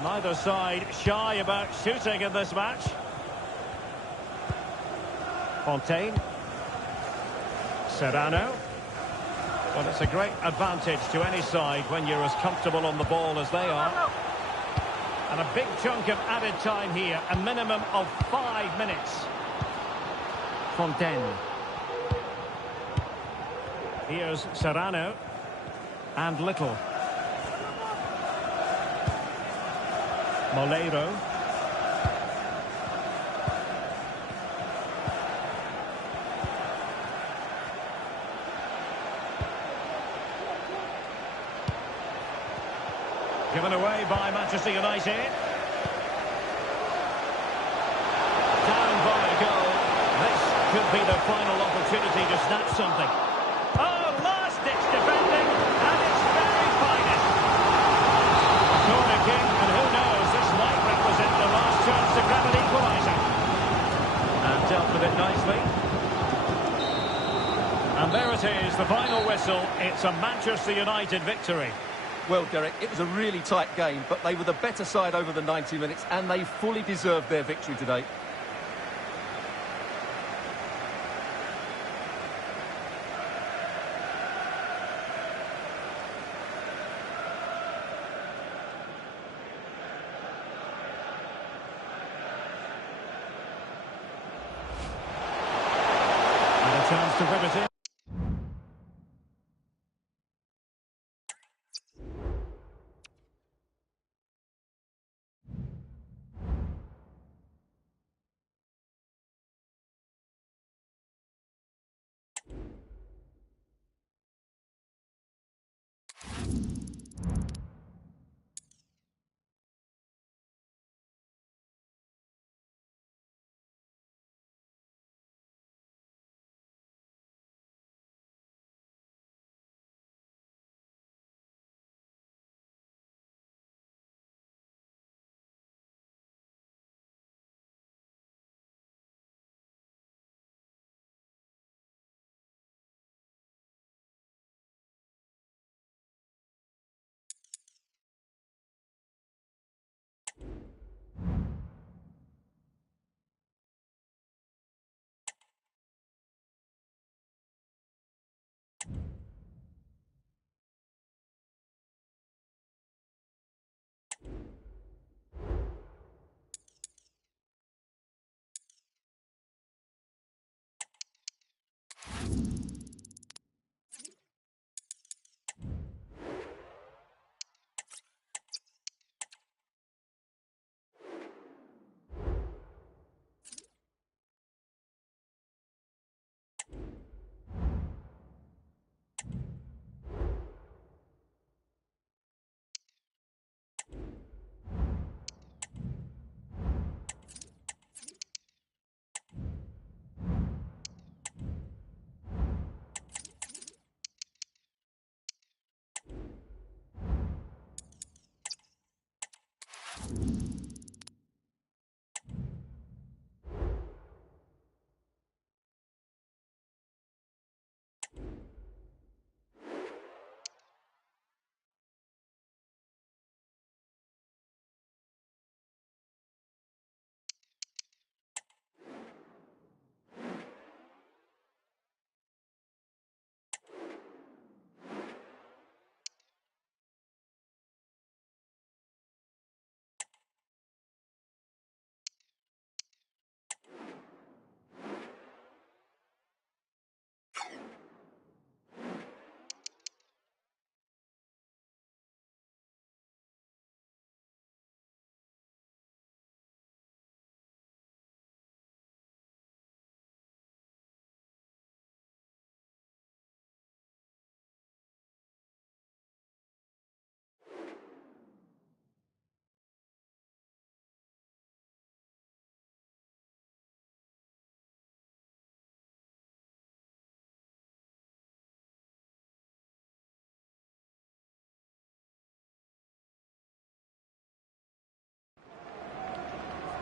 Neither side shy about shooting in this match. Fontaine. Serrano. Well, it's a great advantage to any side when you're as comfortable on the ball as they are. And a big chunk of added time here, a minimum of 5 minutes. Fontaine. Here's Serrano. And Little. Moleiro. Given away by Manchester United. Down by a goal. This could be the final opportunity to snatch something. Oh, last-ditch defending, and it's very finest. Corner kick, and who knows, this might represent the last chance to grab an equaliser. And dealt with it nicely. And there it is, the final whistle. It's a Manchester United victory. Well, Derek, it was a really tight game, but they were the better side over the 90 minutes, and they fully deserved their victory today. And a chance to rivet it.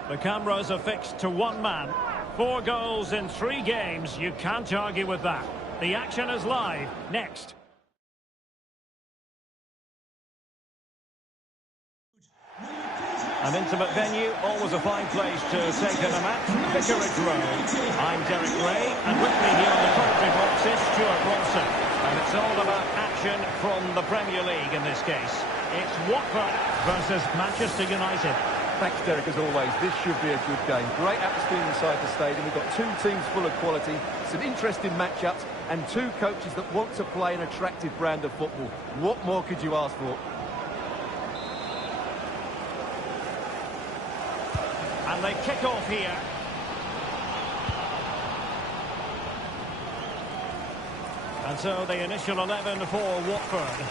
The cameras are fixed to one man. 4 goals in 3 games. You can't argue with that. The action is live. Next. An intimate venue, always a fine place to take in a match. Vicarage Road. I'm Derek Ray, and with me here on the commentary box is Stuart Wilson. And it's all about action from the Premier League in this case. It's Watford versus Manchester United. Thanks, Derek, as always. This should be a good game. Great atmosphere inside the stadium. We've got 2 teams full of quality, some interesting matchups, and 2 coaches that want to play an attractive brand of football. What more could you ask for? And they kick off here. And so the initial 11 for Watford.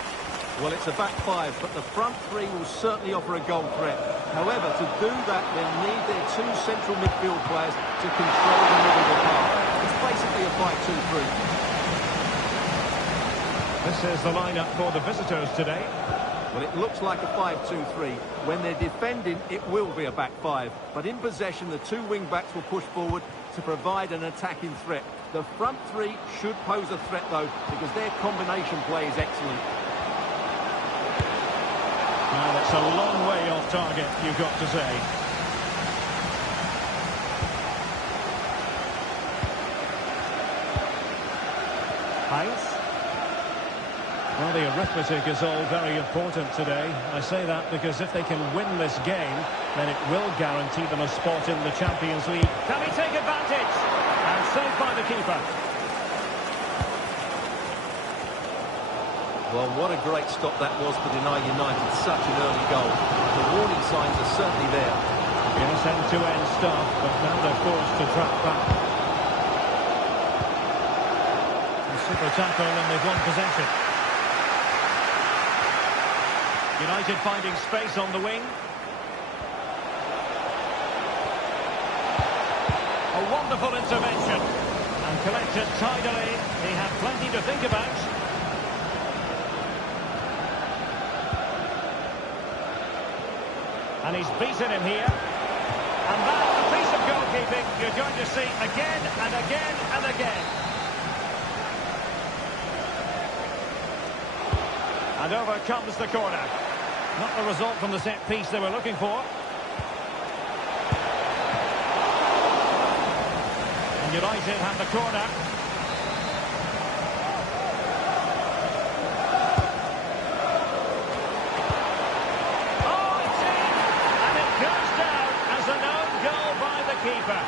Well, it's a back 5, but the front 3 will certainly offer a goal threat. However, to do that, they'll need their 2 central midfield players to control the middle of the park. It's basically a 5-2-3. This is the lineup for the visitors today. Well, it looks like a 5-2-3. When they're defending, it will be a back 5. But in possession, the 2 wing-backs will push forward to provide an attacking threat. The front 3 should pose a threat, though, because their combination play is excellent. Now, that's a long way off target, you've got to say. Heinz. Well, the arithmetic is all very important today. I say that because if they can win this game, then it will guarantee them a spot in the Champions League. Can he take advantage? And saved by the keeper. Well, what a great stop that was to deny United such an early goal. The warning signs are certainly there. Yes, end-to-end stuff, but now they're forced to track back. A super tackle and they've won possession. United finding space on the wing. A wonderful intervention. And collected tidily. He had plenty to think about. And he's beaten him here. And that's a piece of goalkeeping you're going to see again and again and again. And over comes the corner. Not the result from the set piece they were looking for. And United have the corner. Oh, it's in! And it goes down as an own goal by the keeper.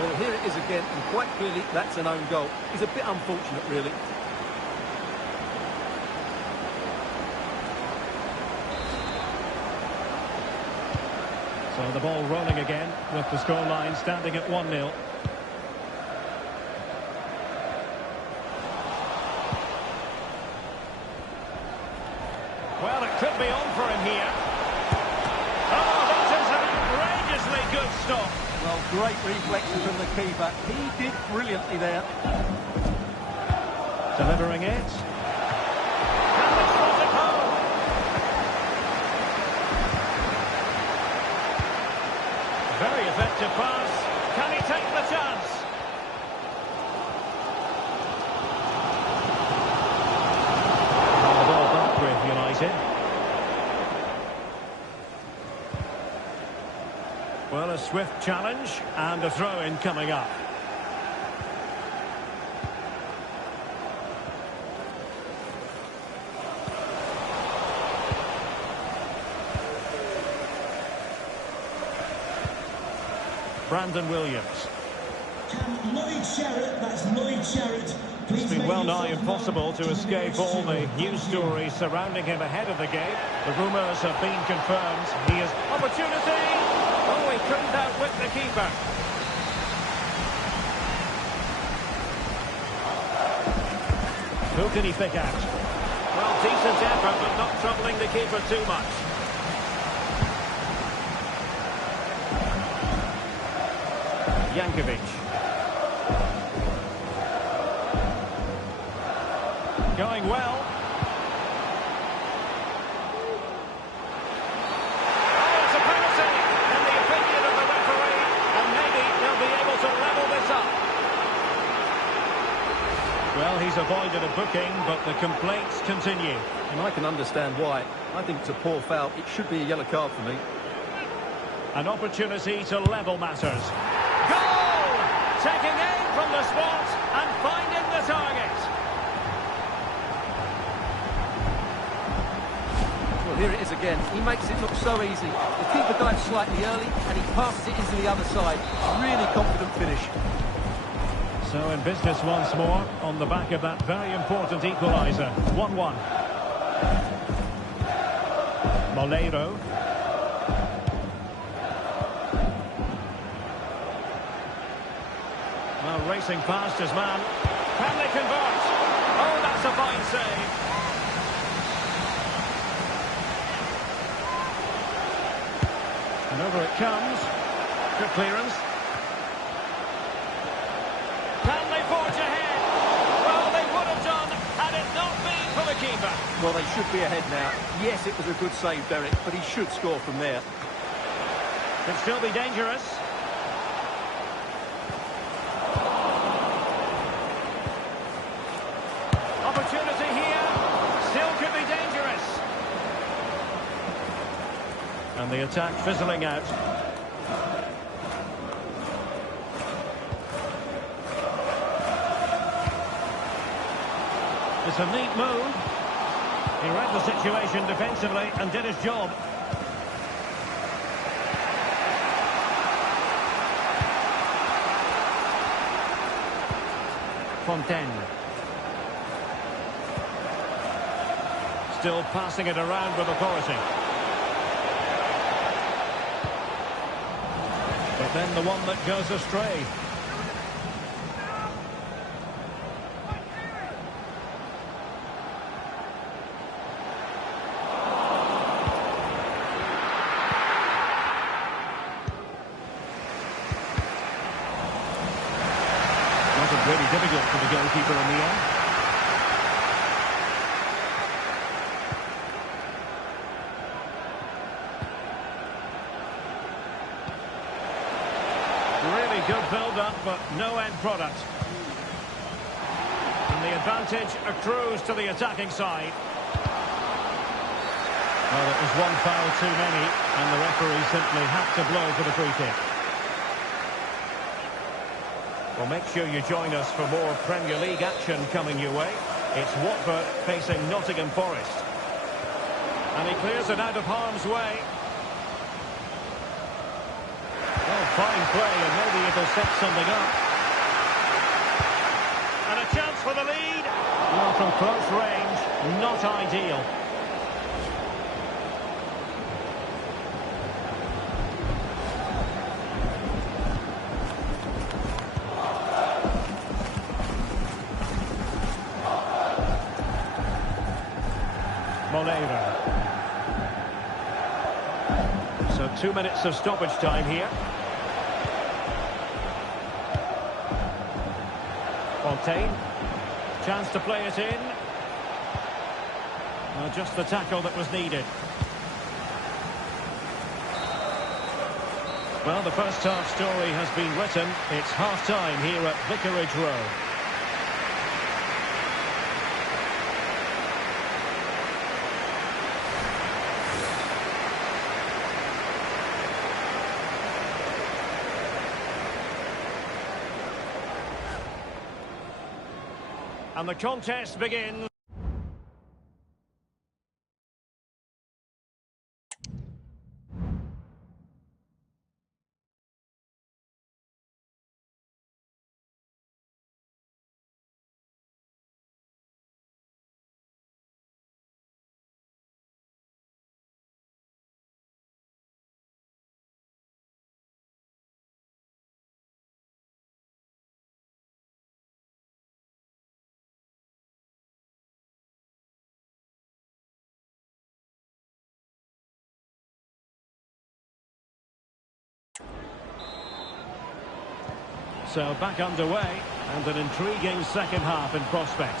Well, here it is again, and quite clearly that's an own goal. It's a bit unfortunate, really. So the ball rolling again with the scoreline standing at 1-0. Well, it could be on for him here. Oh, that is an outrageously good stop. Well, great reflection from the keeper. He did brilliantly there. Delivering it. Can they slot it home? Very effective pass. Can he take the chance? And the ball back with United. Well, a swift challenge and a throw-in coming up. Brandon Williams. It's been well nigh impossible to escape all the news stories surrounding him ahead of the game. The rumours have been confirmed. He has opportunity. Oh, he couldn't outwit the keeper. Who can he pick out? Well, decent effort, but not troubling the keeper too much. Jankovic. Going well. avoided a booking, but the complaints continue. And I can understand why. I think it's a poor foul. It should be a yellow card for me. An opportunity to level matters. Goal! Taking aim from the spot and finding the target. Well, here it is again. He makes it look so easy. The keeper dives slightly early and he passes it into the other side. Really confident finish. So in business once more on the back of that very important equaliser. 1-1. Moleiro. Well, racing past his man. Can they convert? Oh, that's a fine save. And over it comes. Good clearance. Can they forge ahead? Well, they would have done had it not been for the keeper. Well, they should be ahead now. Yes, it was a good save, Derek, but he should score from there. Could still be dangerous. Opportunity here. Still could be dangerous. And the attack fizzling out. It's a neat move. He read the situation defensively and did his job. Fontaine. Still passing it around with authority. But then the one that goes astray. Wasn't really difficult for the goalkeeper in the end. Really good build-up, but no end product. And the advantage accrues to the attacking side. Well, it was one foul too many, and the referee simply had to blow for the free kick. Well, make sure you join us for more Premier League action coming your way. It's Watford facing Nottingham Forest. And he clears it out of harm's way. Well, fine play, and maybe it'll set something up. And a chance for the lead. Well, from close range, not ideal. Moleiro. So 2 minutes of stoppage time here. Fontaine. Chance to play it in. Well, just the tackle that was needed. Well, the first half story has been written. It's half-time here at Vicarage Road. And the contest begins. So back underway, and an intriguing second half in prospect.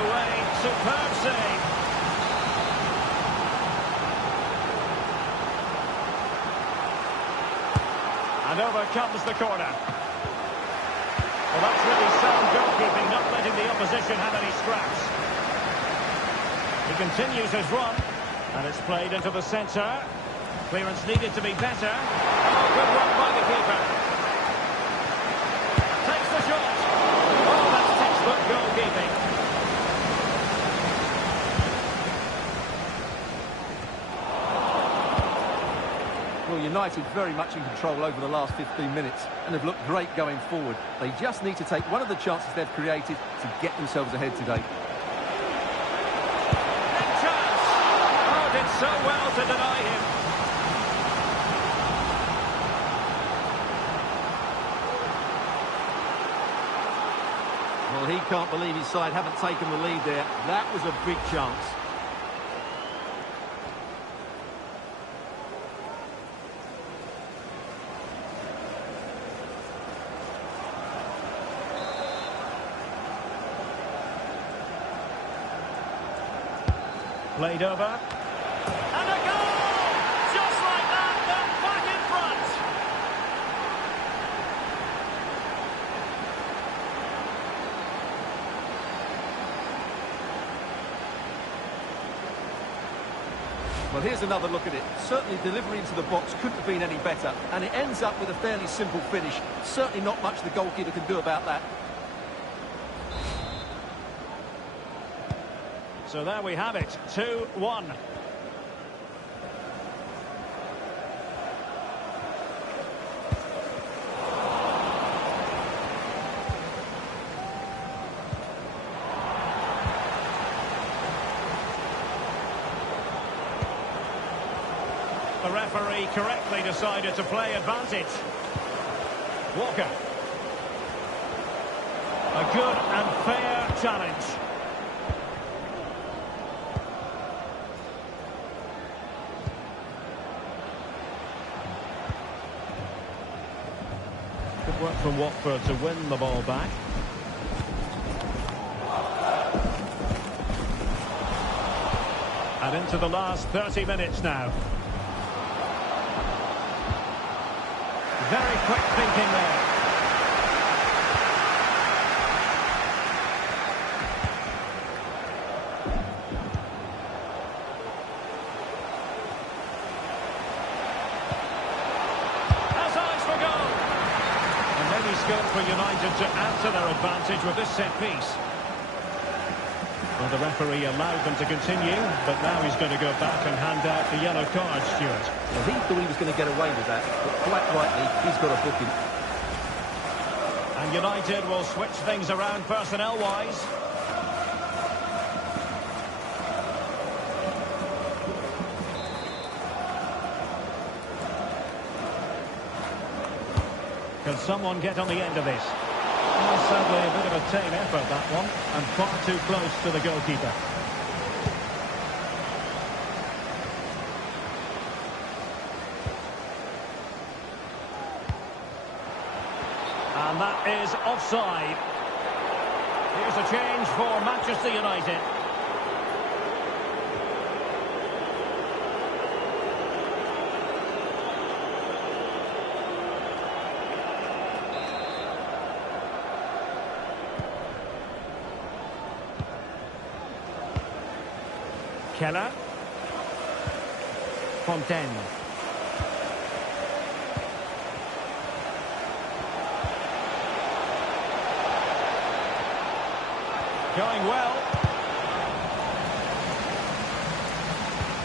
the way. Superb save. And over comes the corner. Well, that's really sound goalkeeping, not letting the opposition have any scraps. He continues his run. And it's played into the centre. Clearance needed to be better. Oh, good work by the keeper. Takes the shot. Oh, that's textbook goalkeeping. Well, United very much in control over the last 15 minutes and have looked great going forward. They just need to take one of the chances they've created to get themselves ahead today. Big chance. Oh, did so well to deny him. Well, he can't believe his side haven't taken the lead there. That was a big chance. Played over. And a goal! Just like that, they're back in front. Well, here's another look at it. Certainly delivery into the box couldn't have been any better. And it ends up with a fairly simple finish. Certainly not much the goalkeeper can do about that. So there we have it, 2-1. The referee correctly decided to play advantage. Walker. A good and fair challenge. Good work from Watford to win the ball back. And into the last 30 minutes now. Very quick thinking there. Has eyes for goal. And maybe scope for United to add to their advantage with this set piece. Well, the referee allowed them to continue, but now he's going to go back and hand out the yellow card, Stuart. Well, he thought he was going to get away with that, but quite rightly, he's got a booking. And United will switch things around personnel-wise. Can someone get on the end of this? Well, sadly, a bit of a tame effort, that one, and far too close to the goalkeeper. And that is offside. Here's a change for Manchester United. Keller. Fontaine. Going well.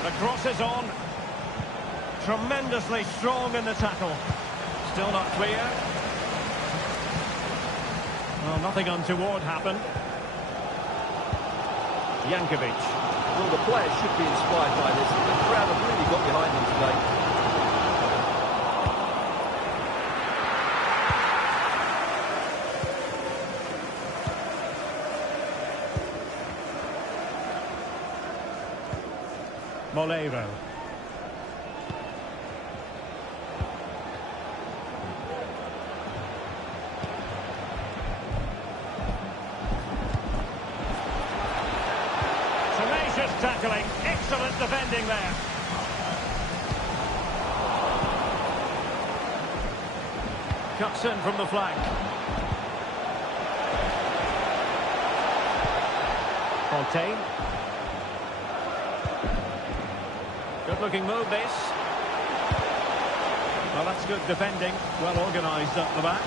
The cross is on. Tremendously strong in the tackle. Still not clear. Well, nothing untoward happened. Jankovic. Well, the players should be inspired by this. The crowd have really got behind them today. Moleiro. Excellent defending there. Cuts in from the flank. Fontaine. Good looking move this. Well, that's good defending. Well organised up the back.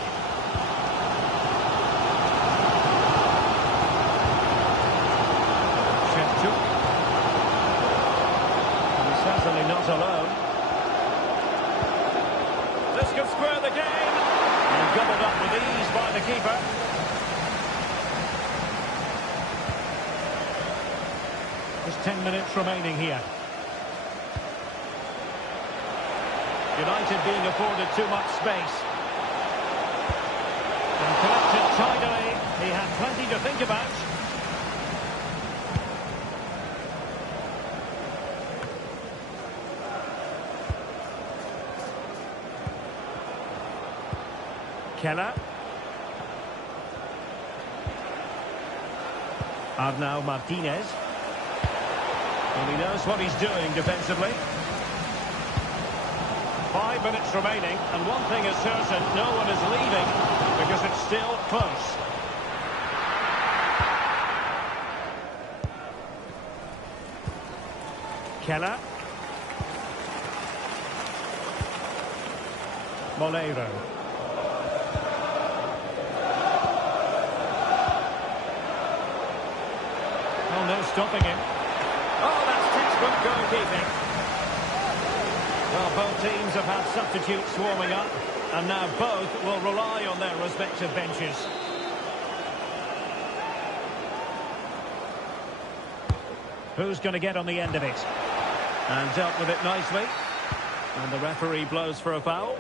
Shevchuk. And he's certainly not alone. This could square the game. And gobbled up with ease by the keeper. Just 10 minutes remaining here. United being afforded too much space. And collected tidily. He had plenty to think about. Keller. Arnau Martinez. And he knows what he's doing defensively. 5 minutes remaining, and one thing is certain, no one is leaving because it's still close. Keller. Moleiro. Oh, no stopping him. Oh, that's textbook goalkeeping. Well, both teams have had substitutes warming up, and now both will rely on their respective benches. Who's going to get on the end of it? And dealt with it nicely. And the referee blows for a foul.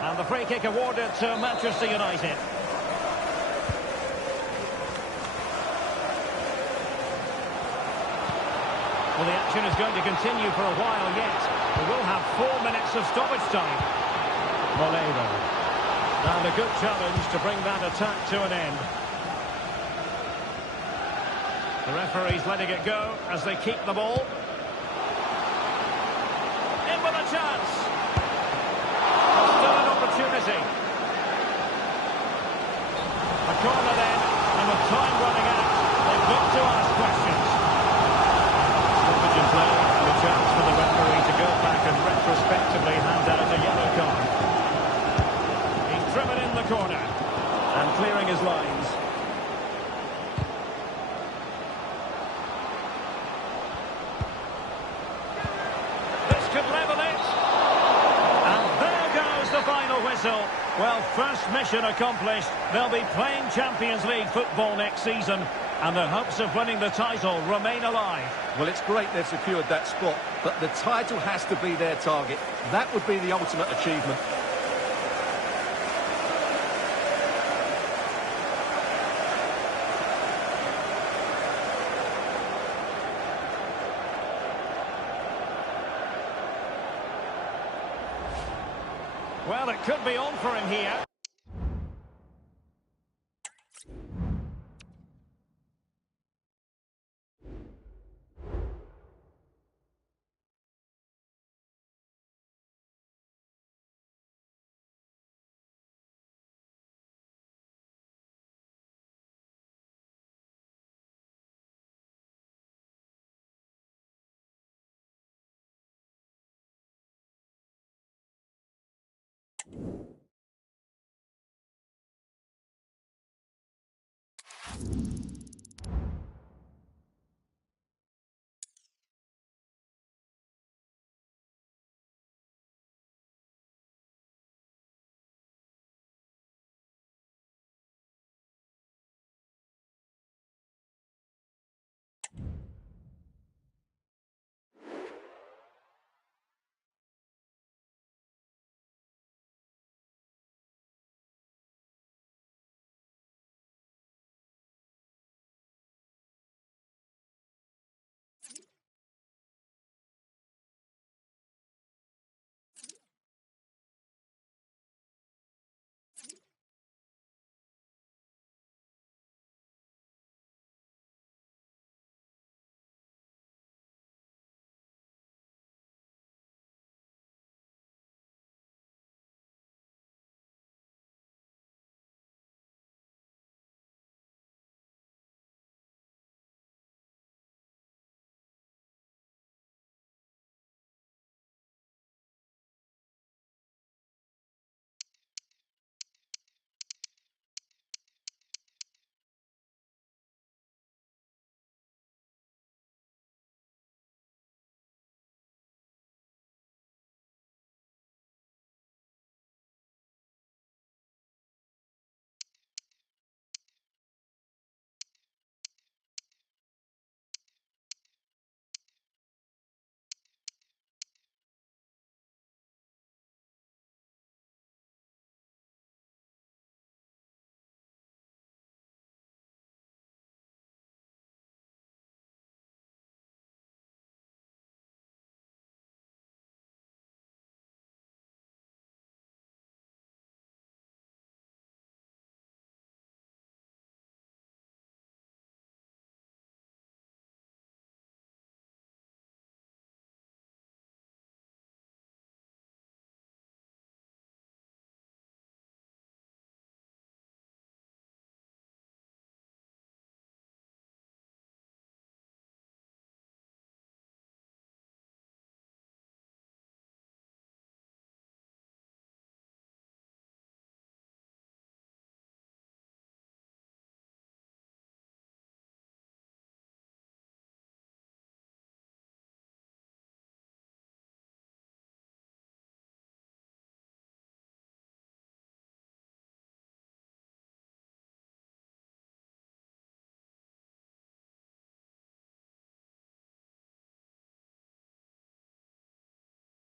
And the free kick awarded to Manchester United. Well, the action is going to continue for a while yet. We will have 4 minutes of stoppage time. Moleiro. And a good challenge to bring that attack to an end. The referee's letting it go as they keep the ball. In with a chance. Still an opportunity. A corner then, and with time running out, they've got to ask questions. Stoppage in play, and a chance for the referee to go back and retrospectively hand out a yellow card. He's driven in the corner, and clearing his lines. This could level it. Whistle. Well, first mission accomplished. They'll be playing Champions League football next season, and their hopes of winning the title remain alive. Well, it's great they've secured that spot, but the title has to be their target. That would be the ultimate achievement. Well, it could be on for him here.